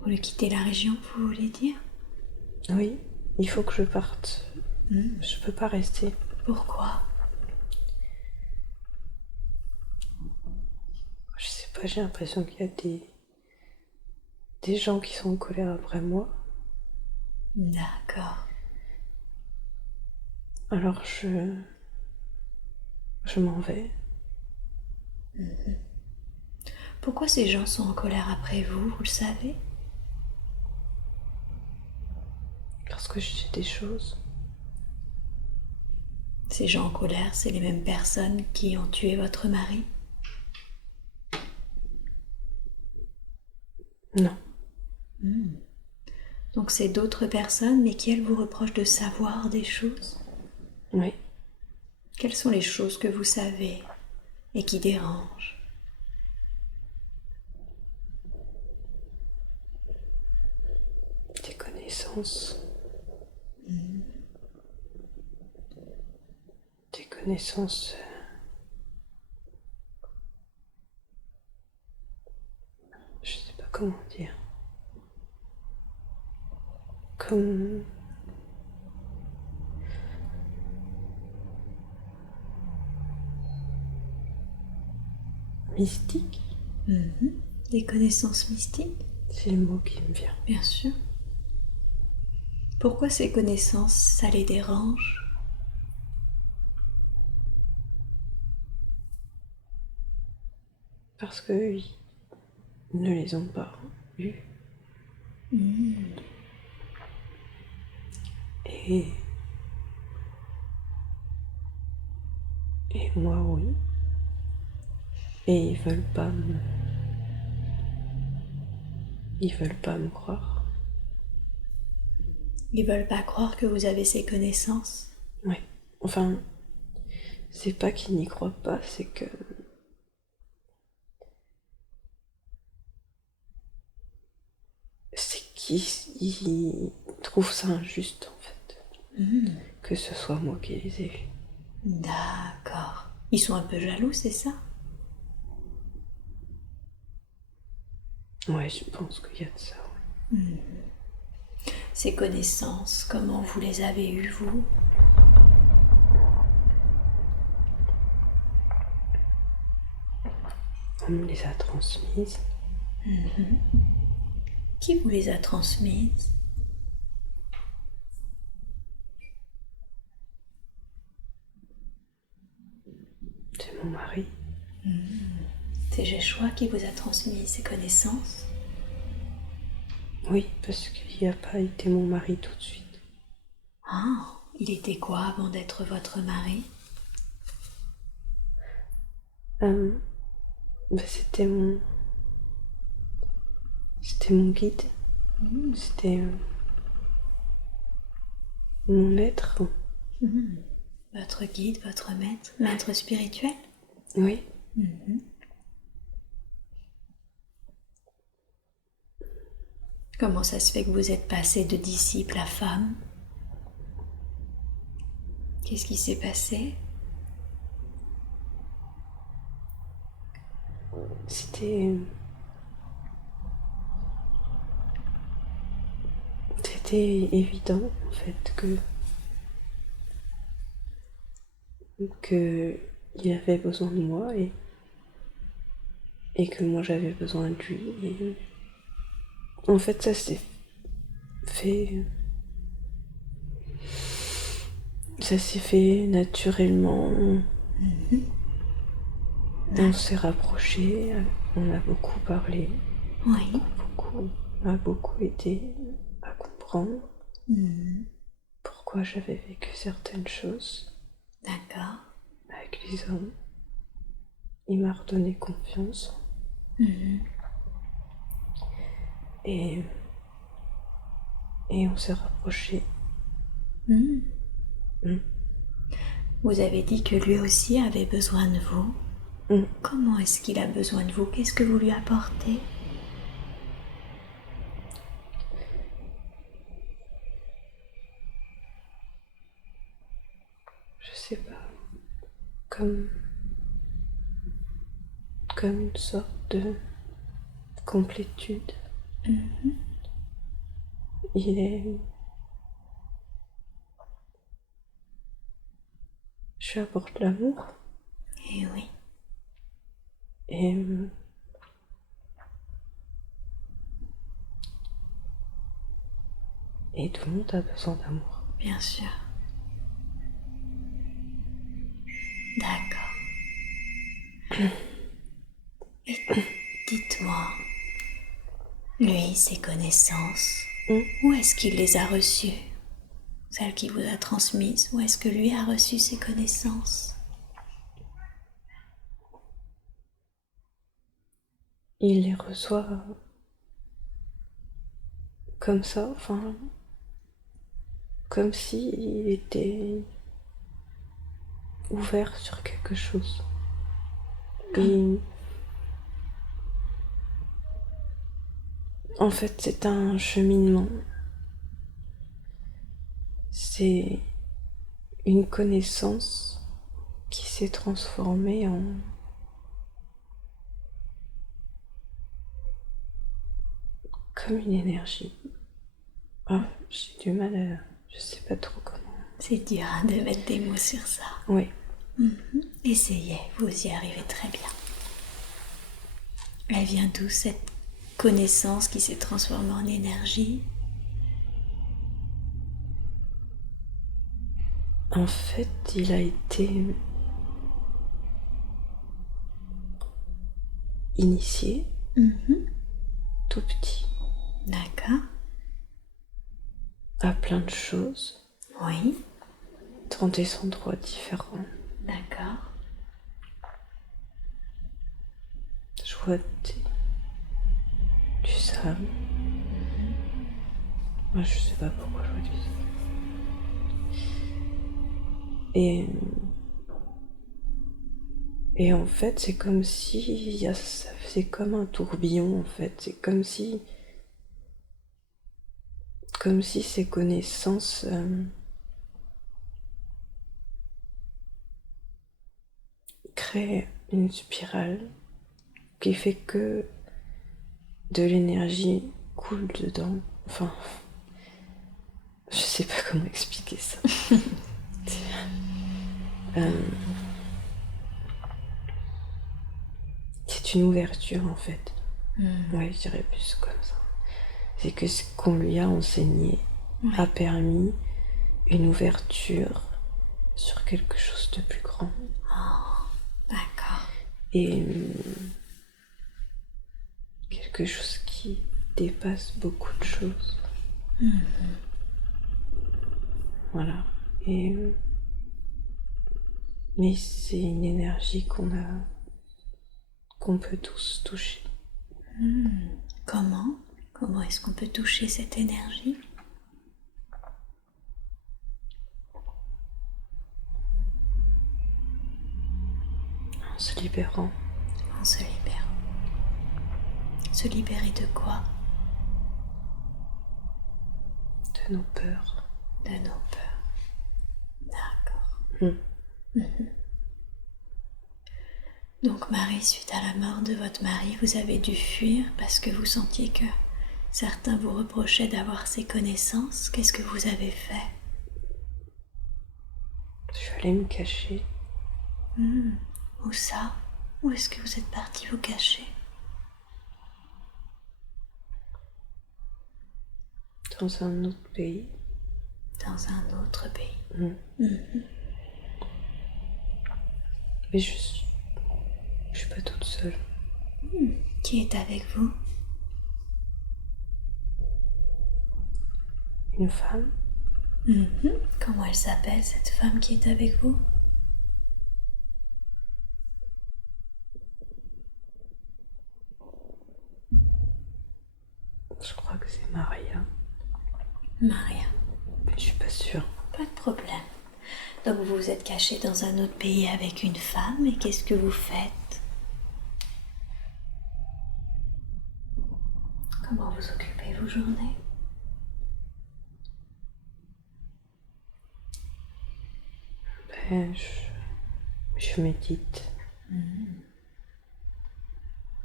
voulez quitter la région, vous voulez dire? Oui, il faut que je parte. Je peux pas rester. Pourquoi? Je sais pas, j'ai l'impression qu'il y a des gens qui sont en colère après moi. D'accord. Alors je m'en vais. Pourquoi ces gens sont en colère après vous, vous le savez? Parce que je dis des choses. Ces gens en colère, c'est les mêmes personnes qui ont tué votre mari? Non. Donc c'est d'autres personnes, mais qui elles vous reprochent de savoir des choses. Oui. Quelles sont les choses que vous savez et qui dérangent? Des connaissances. Des connaissances. Je sais pas comment dire. Comme. Mystique. Des connaissances mystiques, C'est le mot qui me vient. bien sûr. Pourquoi ces connaissances, ça les dérange? Parce que ils ne les ont pas eues. Et. Et moi, oui. Et ils veulent pas me. Ils veulent pas me croire. Ils veulent pas croire que vous avez ces connaissances. Ouais. Enfin, c'est pas qu'ils n'y croient pas, c'est que. C'est qu'ils trouvent ça injuste, en fait. Que ce soit moi qui les ai eus. D'accord. Ils sont un peu jaloux, c'est ça? Ouais, je pense qu'il y a de ça. Ouais. Ces connaissances, comment vous les avez eues, vous? On me les a transmises. Qui vous les a transmises? C'est mon mari. C'est Jéchoua qui vous a transmis ces connaissances? Oui, parce qu'il n'a pas été mon mari tout de suite. Ah, il était quoi avant d'être votre mari? C'était mon guide. C'était mon maître. Votre guide, votre maître spirituel? Oui. Comment ça se fait que vous êtes passé de disciple à femme? Qu'est-ce qui s'est passé? C'était évident en fait que il avait besoin de moi et que moi j'avais besoin de lui. Et en fait, ça s'est fait. Ça s'est fait naturellement. On s'est rapprochés, on a beaucoup parlé. Oui. On m'a beaucoup aidé à comprendre pourquoi j'avais vécu certaines choses D'accord. avec les hommes. Il m'a redonné confiance. Et on s'est rapprochés. Vous avez dit que lui aussi avait besoin de vous. Comment est-ce qu'il a besoin de vous? Qu'est-ce que vous lui apportez? Je sais pas. Comme une sorte de complétude. Il est. Je lui apporte l'amour. Eh oui. Et tout le monde a besoin d'amour. Bien sûr. D'accord. Et dites-moi, lui, ses connaissances, où est-ce qu'il les a reçues? Celles qu'il vous a transmises, où est-ce que lui a reçu ses connaissances? Il les reçoit comme ça, enfin, comme si il était ouvert sur quelque chose. Et en fait, c'est un cheminement. C'est une connaissance qui s'est transformée en comme une énergie. Ah, j'ai du mal à... Je sais pas trop comment. C'est dur hein, de mettre des mots sur ça. Oui. Essayez, vous y arrivez très bien. Elle vient d'où cette connaissance qui s'est transformée en énergie? En fait, il a été initié tout petit D'accord. à plein de choses Oui. dans des endroits différents. D'accord. Je vois du sable. Moi, je sais pas pourquoi je vois du sable. Et en fait, c'est comme si ça faisait comme un tourbillon. En fait, c'est comme si ces connaissances créent une spirale qui fait que de l'énergie coule dedans. Enfin, je sais pas comment expliquer ça. C'est une ouverture en fait. Ouais, je dirais plus comme ça. C'est que ce qu'on lui a enseigné a permis une ouverture sur quelque chose de plus grand. D'accord. Et quelque chose qui dépasse beaucoup de choses. Voilà. Mais c'est une énergie qu'on peut tous toucher. Comment? Comment est-ce qu'on peut toucher cette énergie? En se libérant. En se libérant. Se libérer de quoi? De nos peurs. De nos peurs. D'accord. Donc Marie, suite à la mort de votre mari, vous avez dû fuir parce que vous sentiez que certains vous reprochaient d'avoir ces connaissances. Qu'est-ce que vous avez fait? Je suis allée me cacher. Où ça? Où est-ce que vous êtes parti vous cacher? Dans un autre pays. Dans un autre pays. Mais je suis pas toute seule. Qui est avec vous? Une femme. Comment elle s'appelle, cette femme qui est avec vous? Je crois que c'est Maria. Maria. Mais je suis pas sûre. Pas de problème. Donc vous vous êtes caché dans un autre pays avec une femme et qu'est-ce que vous faites? Comment vous occupez vos journées? Ben, je médite.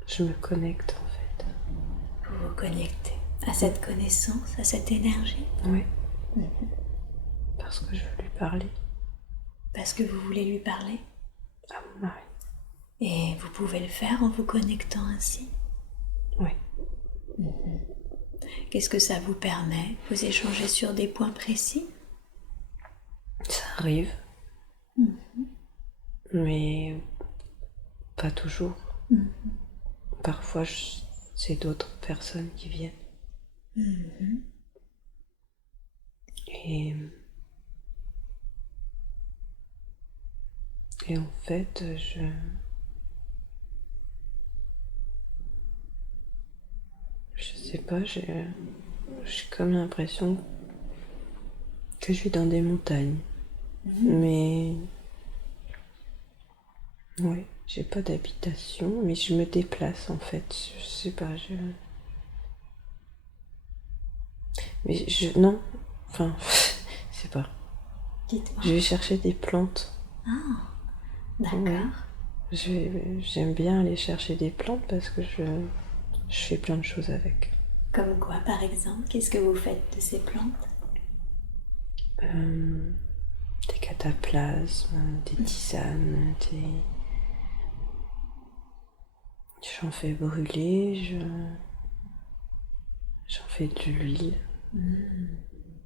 Je me connecte en fait. Vous vous connectez à cette connaissance, à cette énergie? Oui. Parce que je veux lui parler. Parce que vous voulez lui parler? À mon mari. Et vous pouvez le faire en vous connectant ainsi? Oui. Qu'est-ce que ça vous permet? Vous échangez sur des points précis? Ça arrive. Mais pas toujours. Parfois, c'est d'autres personnes qui viennent. Et en fait, je sais pas, j'ai comme l'impression que je suis dans des montagnes. Mais ouais, j'ai pas d'habitation, mais je me déplace en fait. Je sais pas, non, enfin, je sais pas. Dites-moi. Je vais chercher des plantes. Ah, d'accord. Ouais. J'aime bien aller chercher des plantes parce que je fais plein de choses avec. Comme quoi, par exemple? Qu'est-ce que vous faites de ces plantes? Des cataplasmes, des tisanes, j'en fais brûler, j'en fais de l'huile.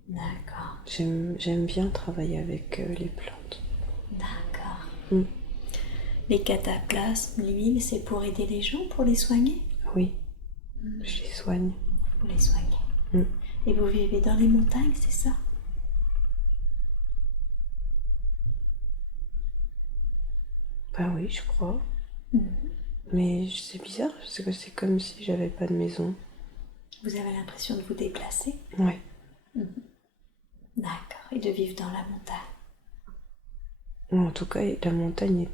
D'accord. J'aime bien travailler avec les plantes. D'accord. Les cataplasmes, l'huile, c'est pour aider les gens, pour les soigner? Oui, je les soigne. Vous les soignez. Et vous vivez dans les montagnes, c'est ça? Bah oui, je crois. Mais c'est bizarre, parce que c'est comme si j'avais pas de maison. Vous avez l'impression de vous déplacer? Ouais. D'accord. Et de vivre dans la montagne? En tout cas, la montagne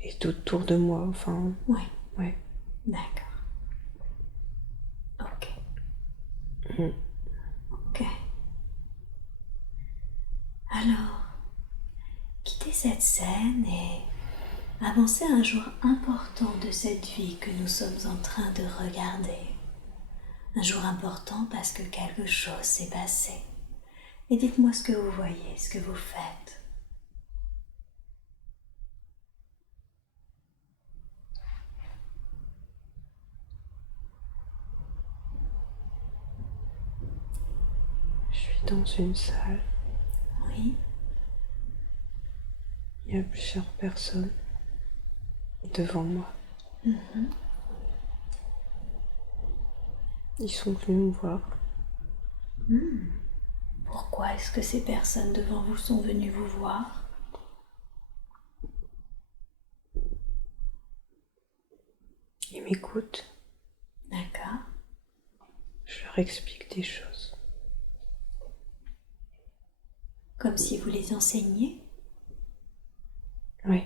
est autour de moi, enfin... Oui. Ouais. D'accord. Ok. Ok. Alors, quittez cette scène et avancez à un jour important de cette vie que nous sommes en train de regarder. Un jour important parce que quelque chose s'est passé. Et dites-moi ce que vous voyez, ce que vous faites. Je suis dans une salle. Oui. Il y a plusieurs personnes devant moi. Ils sont venus me voir. Pourquoi est-ce que ces personnes devant vous sont venues vous voir? Ils m'écoutent. D'accord. Je leur explique des choses. Comme si vous les enseigniez? Oui.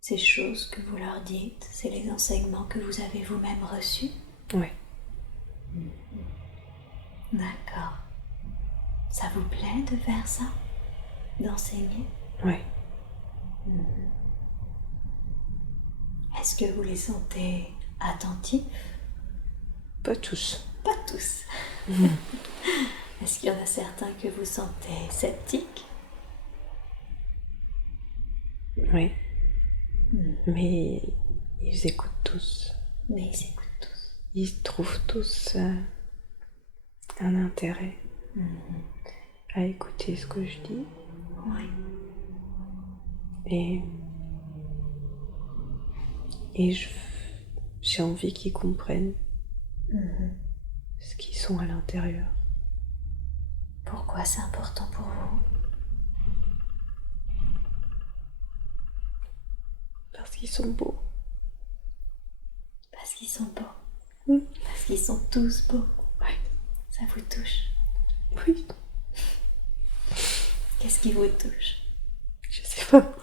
Ces choses que vous leur dites, c'est les enseignements que vous avez vous-même reçus? Oui. D'accord. Ça vous plaît de faire ça? D'enseigner? Oui. Est-ce que vous les sentez attentifs? Pas tous. Pas tous. Est-ce qu'il y en a certains que vous sentez sceptiques? Oui. Mais ils écoutent tous. Mais ils écoutent tous. Ils trouvent tous un intérêt à écouter ce que je dis. Oui. Et j'ai envie qu'ils comprennent ce qu'ils sont à l'intérieur. Pourquoi c'est important pour vous? Parce qu'ils sont beaux. Parce qu'ils sont beaux. Parce qu'ils sont tous beaux. Ouais. Ça vous touche? Oui. Qu'est-ce qui vous touche? Je sais pas.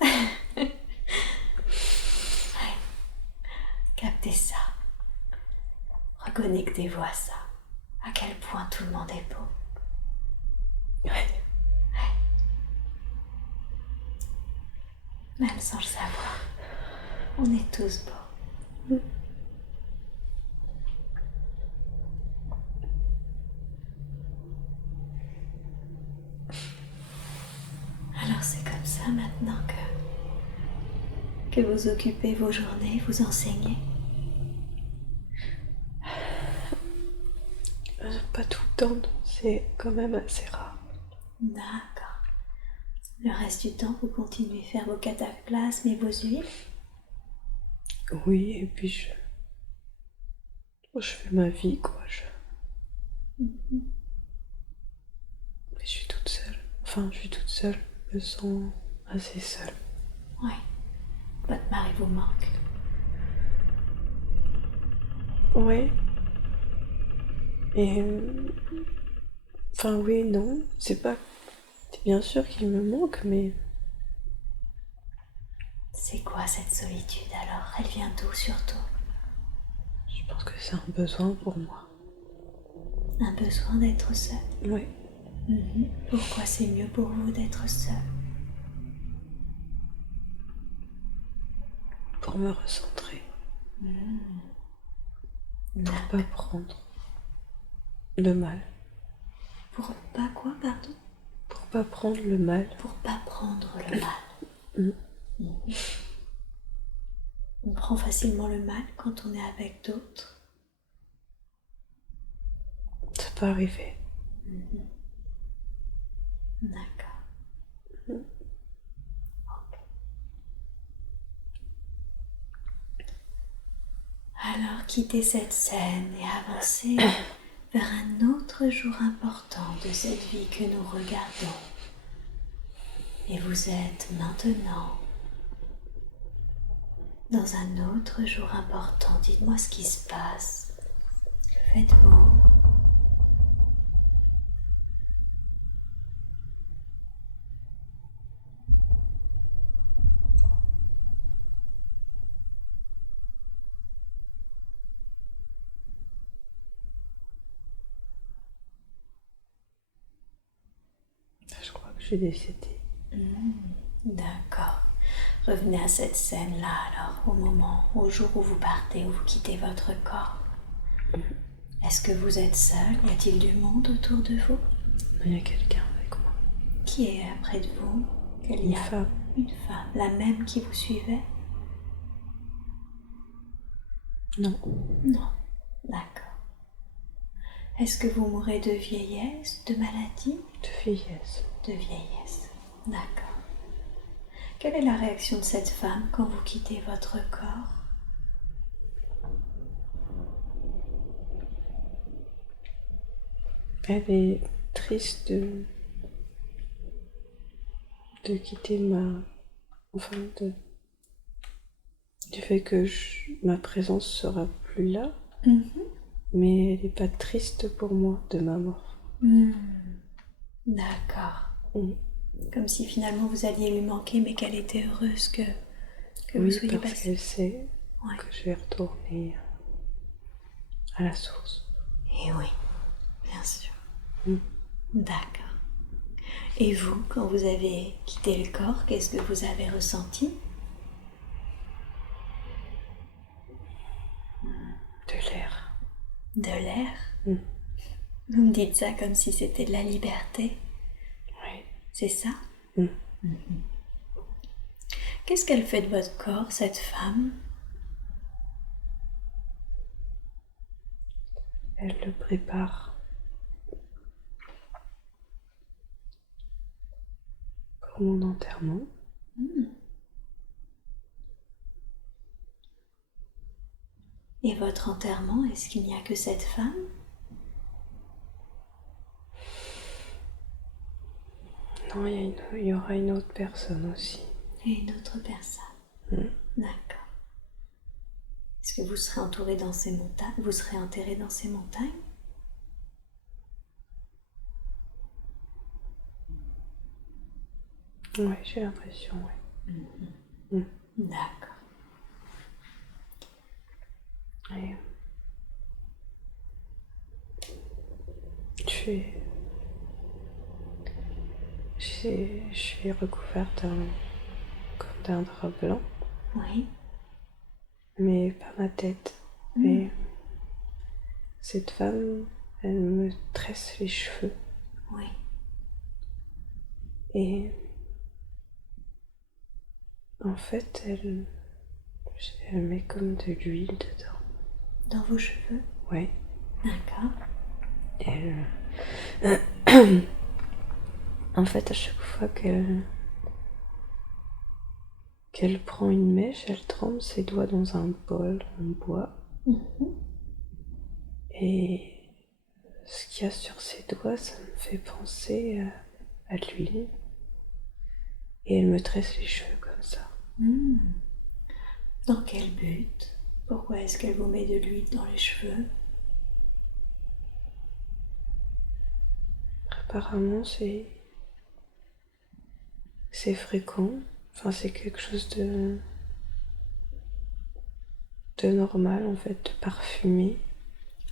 Captez ça. Reconnectez-vous à ça. À quel point tout le monde est beau. Ouais. Même sans le savoir. On est tous beaux. Alors c'est comme ça maintenant que vous occupez vos journées, vous enseignez? Pas tout le temps, c'est quand même assez rare. D'accord. Le reste du temps, vous continuez à faire vos cataplasmes et vos huiles? Oui, et puis je fais ma vie, quoi. Mais je suis toute seule. Enfin, je suis toute seule. Je me sens assez seule. Oui. Votre mari vous manque? Ouais, Et enfin oui, non, c'est pas... Bien sûr qu'il me manque, mais... C'est quoi cette solitude alors? Elle vient d'où surtout? Je pense que c'est un besoin pour moi. Un besoin d'être seul? Oui. Pourquoi c'est mieux pour vous d'être seul? Pour me recentrer. Pour pas prendre le mal. Pour pas quoi, pardon? Pour pas prendre le mal. Pour pas prendre le mal. On prend facilement le mal quand on est avec d'autres. Ça peut arriver. D'accord. Ok. Alors quittez cette scène et avancez vers un autre jour important de cette vie que nous regardons. Et vous êtes maintenant dans un autre jour important. Dites-moi ce qui se passe. Que faites-vous? Je crois que j'ai décédé. D'accord. Revenez à cette scène-là alors, au jour où vous partez, où vous quittez votre corps. Est-ce que vous êtes seul? Y a-t-il du monde autour de vous? Il y a quelqu'un avec moi. Qui est près de vous? Une femme. Une femme, la même qui vous suivait? Non. Non. D'accord. Est-ce que vous mourrez de vieillesse, de maladie? De vieillesse. De vieillesse. D'accord. Quelle est la réaction de cette femme quand vous quittez votre corps? Elle est triste de quitter enfin, du fait que ma présence sera plus là. Mais elle n'est pas triste pour moi de ma mort. D'accord. Comme si finalement vous alliez lui manquer, mais qu'elle était heureuse que vous soyez parce passé. qu'elle sait que je vais retourner à la source. Et oui, bien sûr. D'accord. Et vous, quand vous avez quitté le corps, qu'est-ce que vous avez ressenti? De l'air. De l'air? Vous me dites ça comme si c'était de la liberté. Oui. C'est ça? Qu'est-ce qu'elle fait de votre corps, cette femme? Elle le prépare pour mon enterrement. Et votre enterrement, est-ce qu'il n'y a que cette femme? Non, il y aura une autre personne aussi. Et une autre personne. D'accord. Est-ce que vous serez entouré dans ces montagnes? Vous serez enterré dans ces montagnes? Oui, j'ai l'impression, oui. D'accord. Et je suis recouverte comme d'un drap blanc. Oui. Mais pas ma tête. Et cette femme, elle me tresse les cheveux. Oui. Et en fait, elle met comme de l'huile dedans. Dans vos cheveux? Ouais. D'accord. En fait, à chaque fois qu'elle prend une mèche, elle trempe ses doigts dans un bol en bois. Et ce qu'il y a sur ses doigts, ça me fait penser à de l'huile. Et elle me tresse les cheveux comme ça. Dans quel but? Pourquoi est-ce qu'elle vous met de l'huile dans les cheveux? apparemment c'est fréquent. Enfin, c'est quelque chose de normal en fait, de parfumer.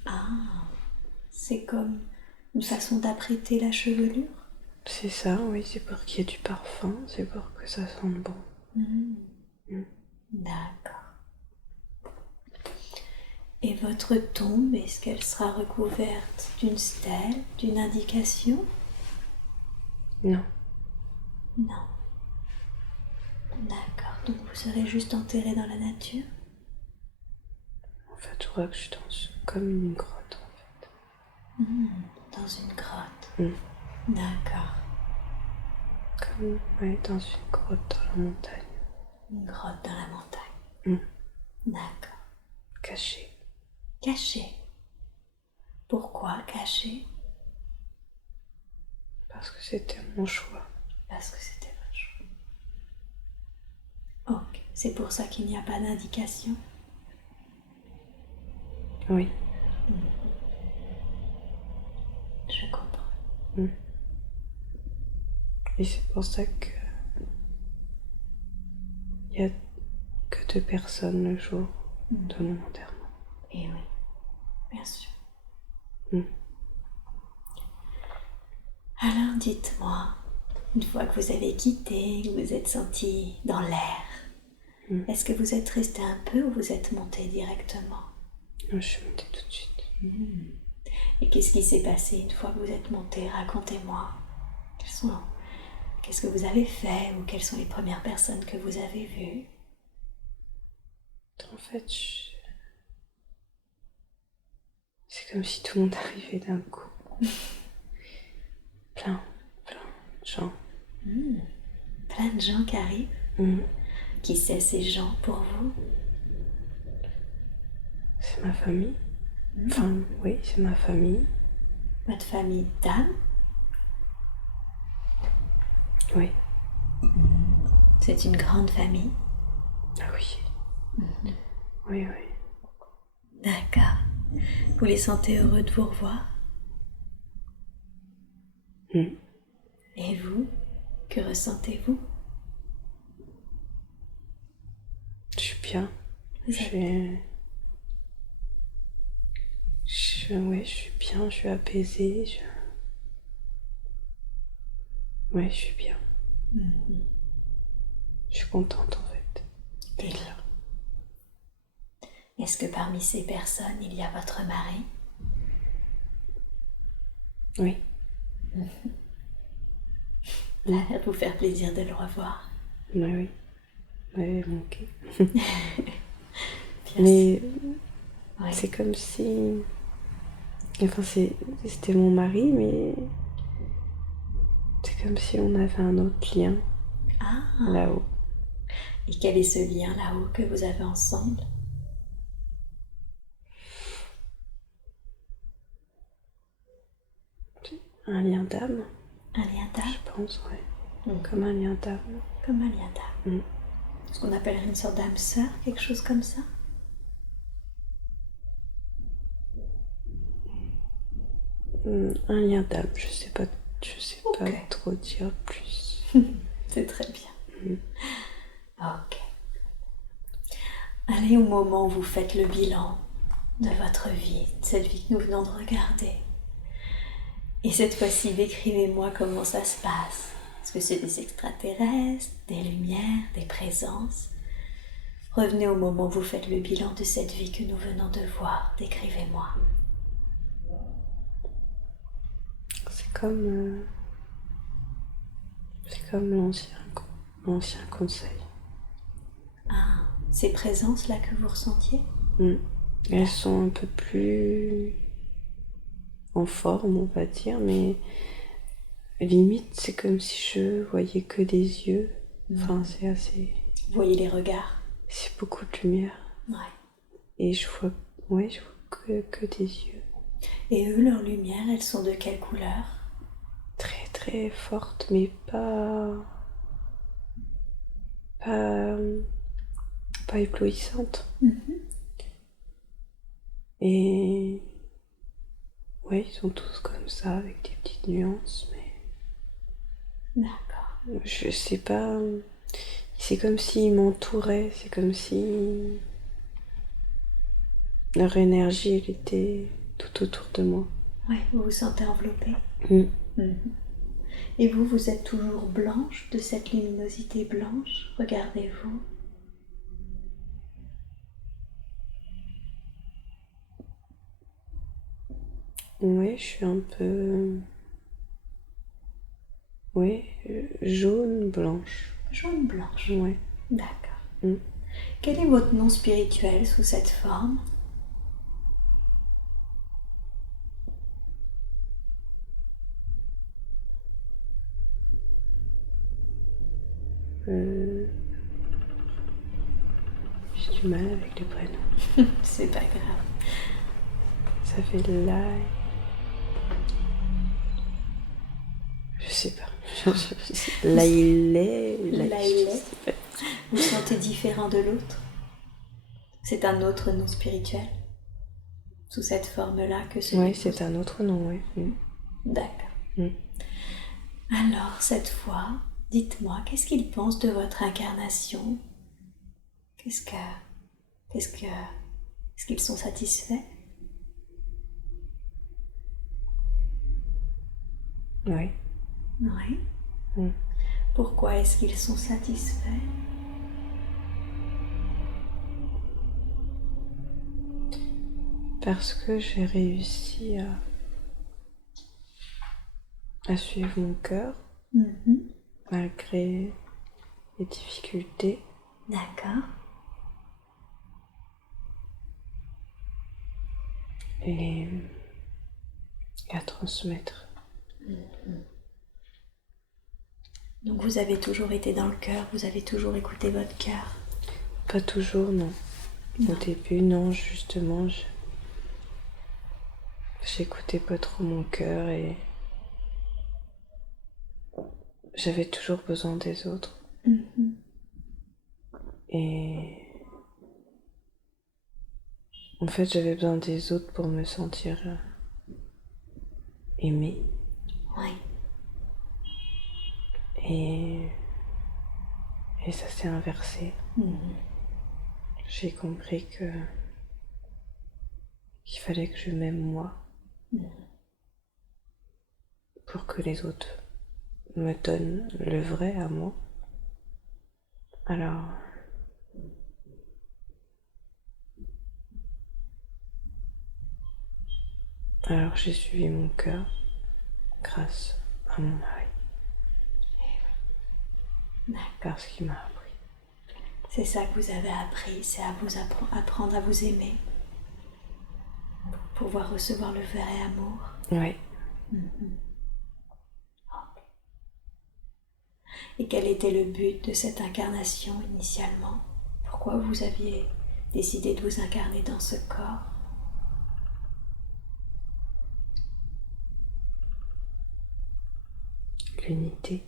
Ah, c'est comme une façon d'apprêter la chevelure. C'est ça, oui, c'est pour qu'il y ait du parfum, c'est pour que ça sente bon. D'accord. Et votre tombe, est-ce qu'elle sera recouverte d'une stèle, d'une indication? Non. Non. D'accord, donc vous serez juste enterré dans la nature? En fait, je crois que je suis comme une grotte en fait. Dans une grotte. D'accord. Comme, ouais, dans une grotte dans la montagne. Une grotte dans la montagne. D'accord. Cachée. Caché. Pourquoi caché? Parce que c'était mon choix. Parce que c'était votre choix. Ok, c'est pour ça qu'il n'y a pas d'indication? Oui. Je comprends. Et c'est pour ça que il n'y a que 2 personnes le jour de mon enterrement. Et oui, bien sûr. Alors dites-moi, une fois que vous avez quitté, que vous êtes senti dans l'air, est-ce que vous êtes resté un peu ou vous êtes monté directement? Je suis montée tout de suite. Et qu'est-ce qui s'est passé une fois que vous êtes monté? Racontez-moi. Qu'est-ce que vous avez fait ou quelles sont les premières personnes que vous avez vues? En fait, c'est comme si tout le monde arrivait d'un coup. Plein de gens. Plein de gens qui arrivent. Qui c'est ces gens pour vous? C'est ma famille. Enfin, oui, c'est ma famille. Votre famille d'âme? Oui. C'est une grande famille? Ah oui. Oui, oui. D'accord. Vous les sentez heureux de vous revoir? Et vous, que ressentez-vous? Je suis bien. Ouais, je suis bien, je suis apaisée. Ouais, je suis bien. Je suis contente en fait d'être là. Est-ce que parmi ces personnes, il y a votre mari? Oui. Ça a l'air de vous faire plaisir de le revoir. Oui. m'avait manqué. Mais ouais. C'est comme si... Enfin, c'était mon mari, mais c'est comme si on avait un autre lien là-haut. Et quel est ce lien là-haut que vous avez ensemble? Un lien d'âme. Un lien d'âme? Je pense, ouais. Comme un lien d'âme. Comme un lien d'âme. Ce qu'on appellerait une sorte d'âme sœur, quelque chose comme ça? Un lien d'âme, je sais pas trop dire plus. C'est très bien. Ok. Allez au moment où vous faites le bilan de votre vie, de cette vie que nous venons de regarder. Et cette fois-ci, décrivez-moi comment ça se passe. Est-ce que c'est des extraterrestres, des lumières, des présences? Revenez au moment où vous faites le bilan de cette vie que nous venons de voir. Décrivez-moi. C'est comme l'ancien conseil. Ah, ces présences-là que vous ressentiez? Elles sont un peu plus en forme, on va dire, mais limite, c'est comme si je voyais que des yeux. Enfin, c'est assez... Vous voyez les regards? C'est beaucoup de lumière. Ouais. Et je vois que des yeux. Et eux, leurs lumières, elles sont de quelle couleur? Très très fortes, mais pas éblouissantes. Et ouais, ils sont tous comme ça, avec des petites nuances, D'accord. Je sais pas. C'est comme s'ils m'entouraient, c'est comme si leur énergie, elle était tout autour de moi. Oui, vous vous sentez enveloppée. Mm. Et vous, vous êtes toujours blanche de cette luminosité blanche. Regardez-vous. Ouais, je suis un peu... Ouais, jaune, blanche. Jaune blanche. Ouais. D'accord. Quel est votre nom spirituel sous cette forme? J'ai du mal avec les prénoms. C'est pas grave. Ça fait la... Je sais pas. Laïlé. Vous sentez différent de l'autre? C'est un autre nom spirituel sous cette forme-là que celui. Oui, c'est un autre nom, oui. D'accord. Alors, cette fois, dites-moi, qu'est-ce qu'il pense de votre incarnation? Est-ce qu'ils sont satisfaits? Oui. Oui. Pourquoi est-ce qu'ils sont satisfaits? Parce que j'ai réussi à suivre mon cœur, malgré les difficultés. D'accord. Et à transmettre. Donc vous avez toujours été dans le cœur, vous avez toujours écouté votre cœur? Pas toujours, non. Au début, non, justement, j'écoutais pas trop mon cœur et j'avais toujours besoin des autres. Et en fait, j'avais besoin des autres pour me sentir aimée. Oui. Et ça s'est inversé. J'ai compris qu'il fallait que je m'aime moi pour que les autres me donnent le vrai amour. Alors j'ai suivi mon cœur grâce à mon mari. Parce qu'il m'a appris. C'est ça que vous avez appris, c'est à vous apprendre à vous aimer. Pour pouvoir recevoir le vrai amour. Oui. Et quel était le but de cette incarnation initialement? Pourquoi vous aviez décidé de vous incarner dans ce corps? L'unité.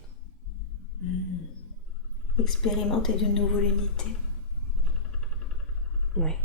Expérimenter de nouveau l'unité. Oui.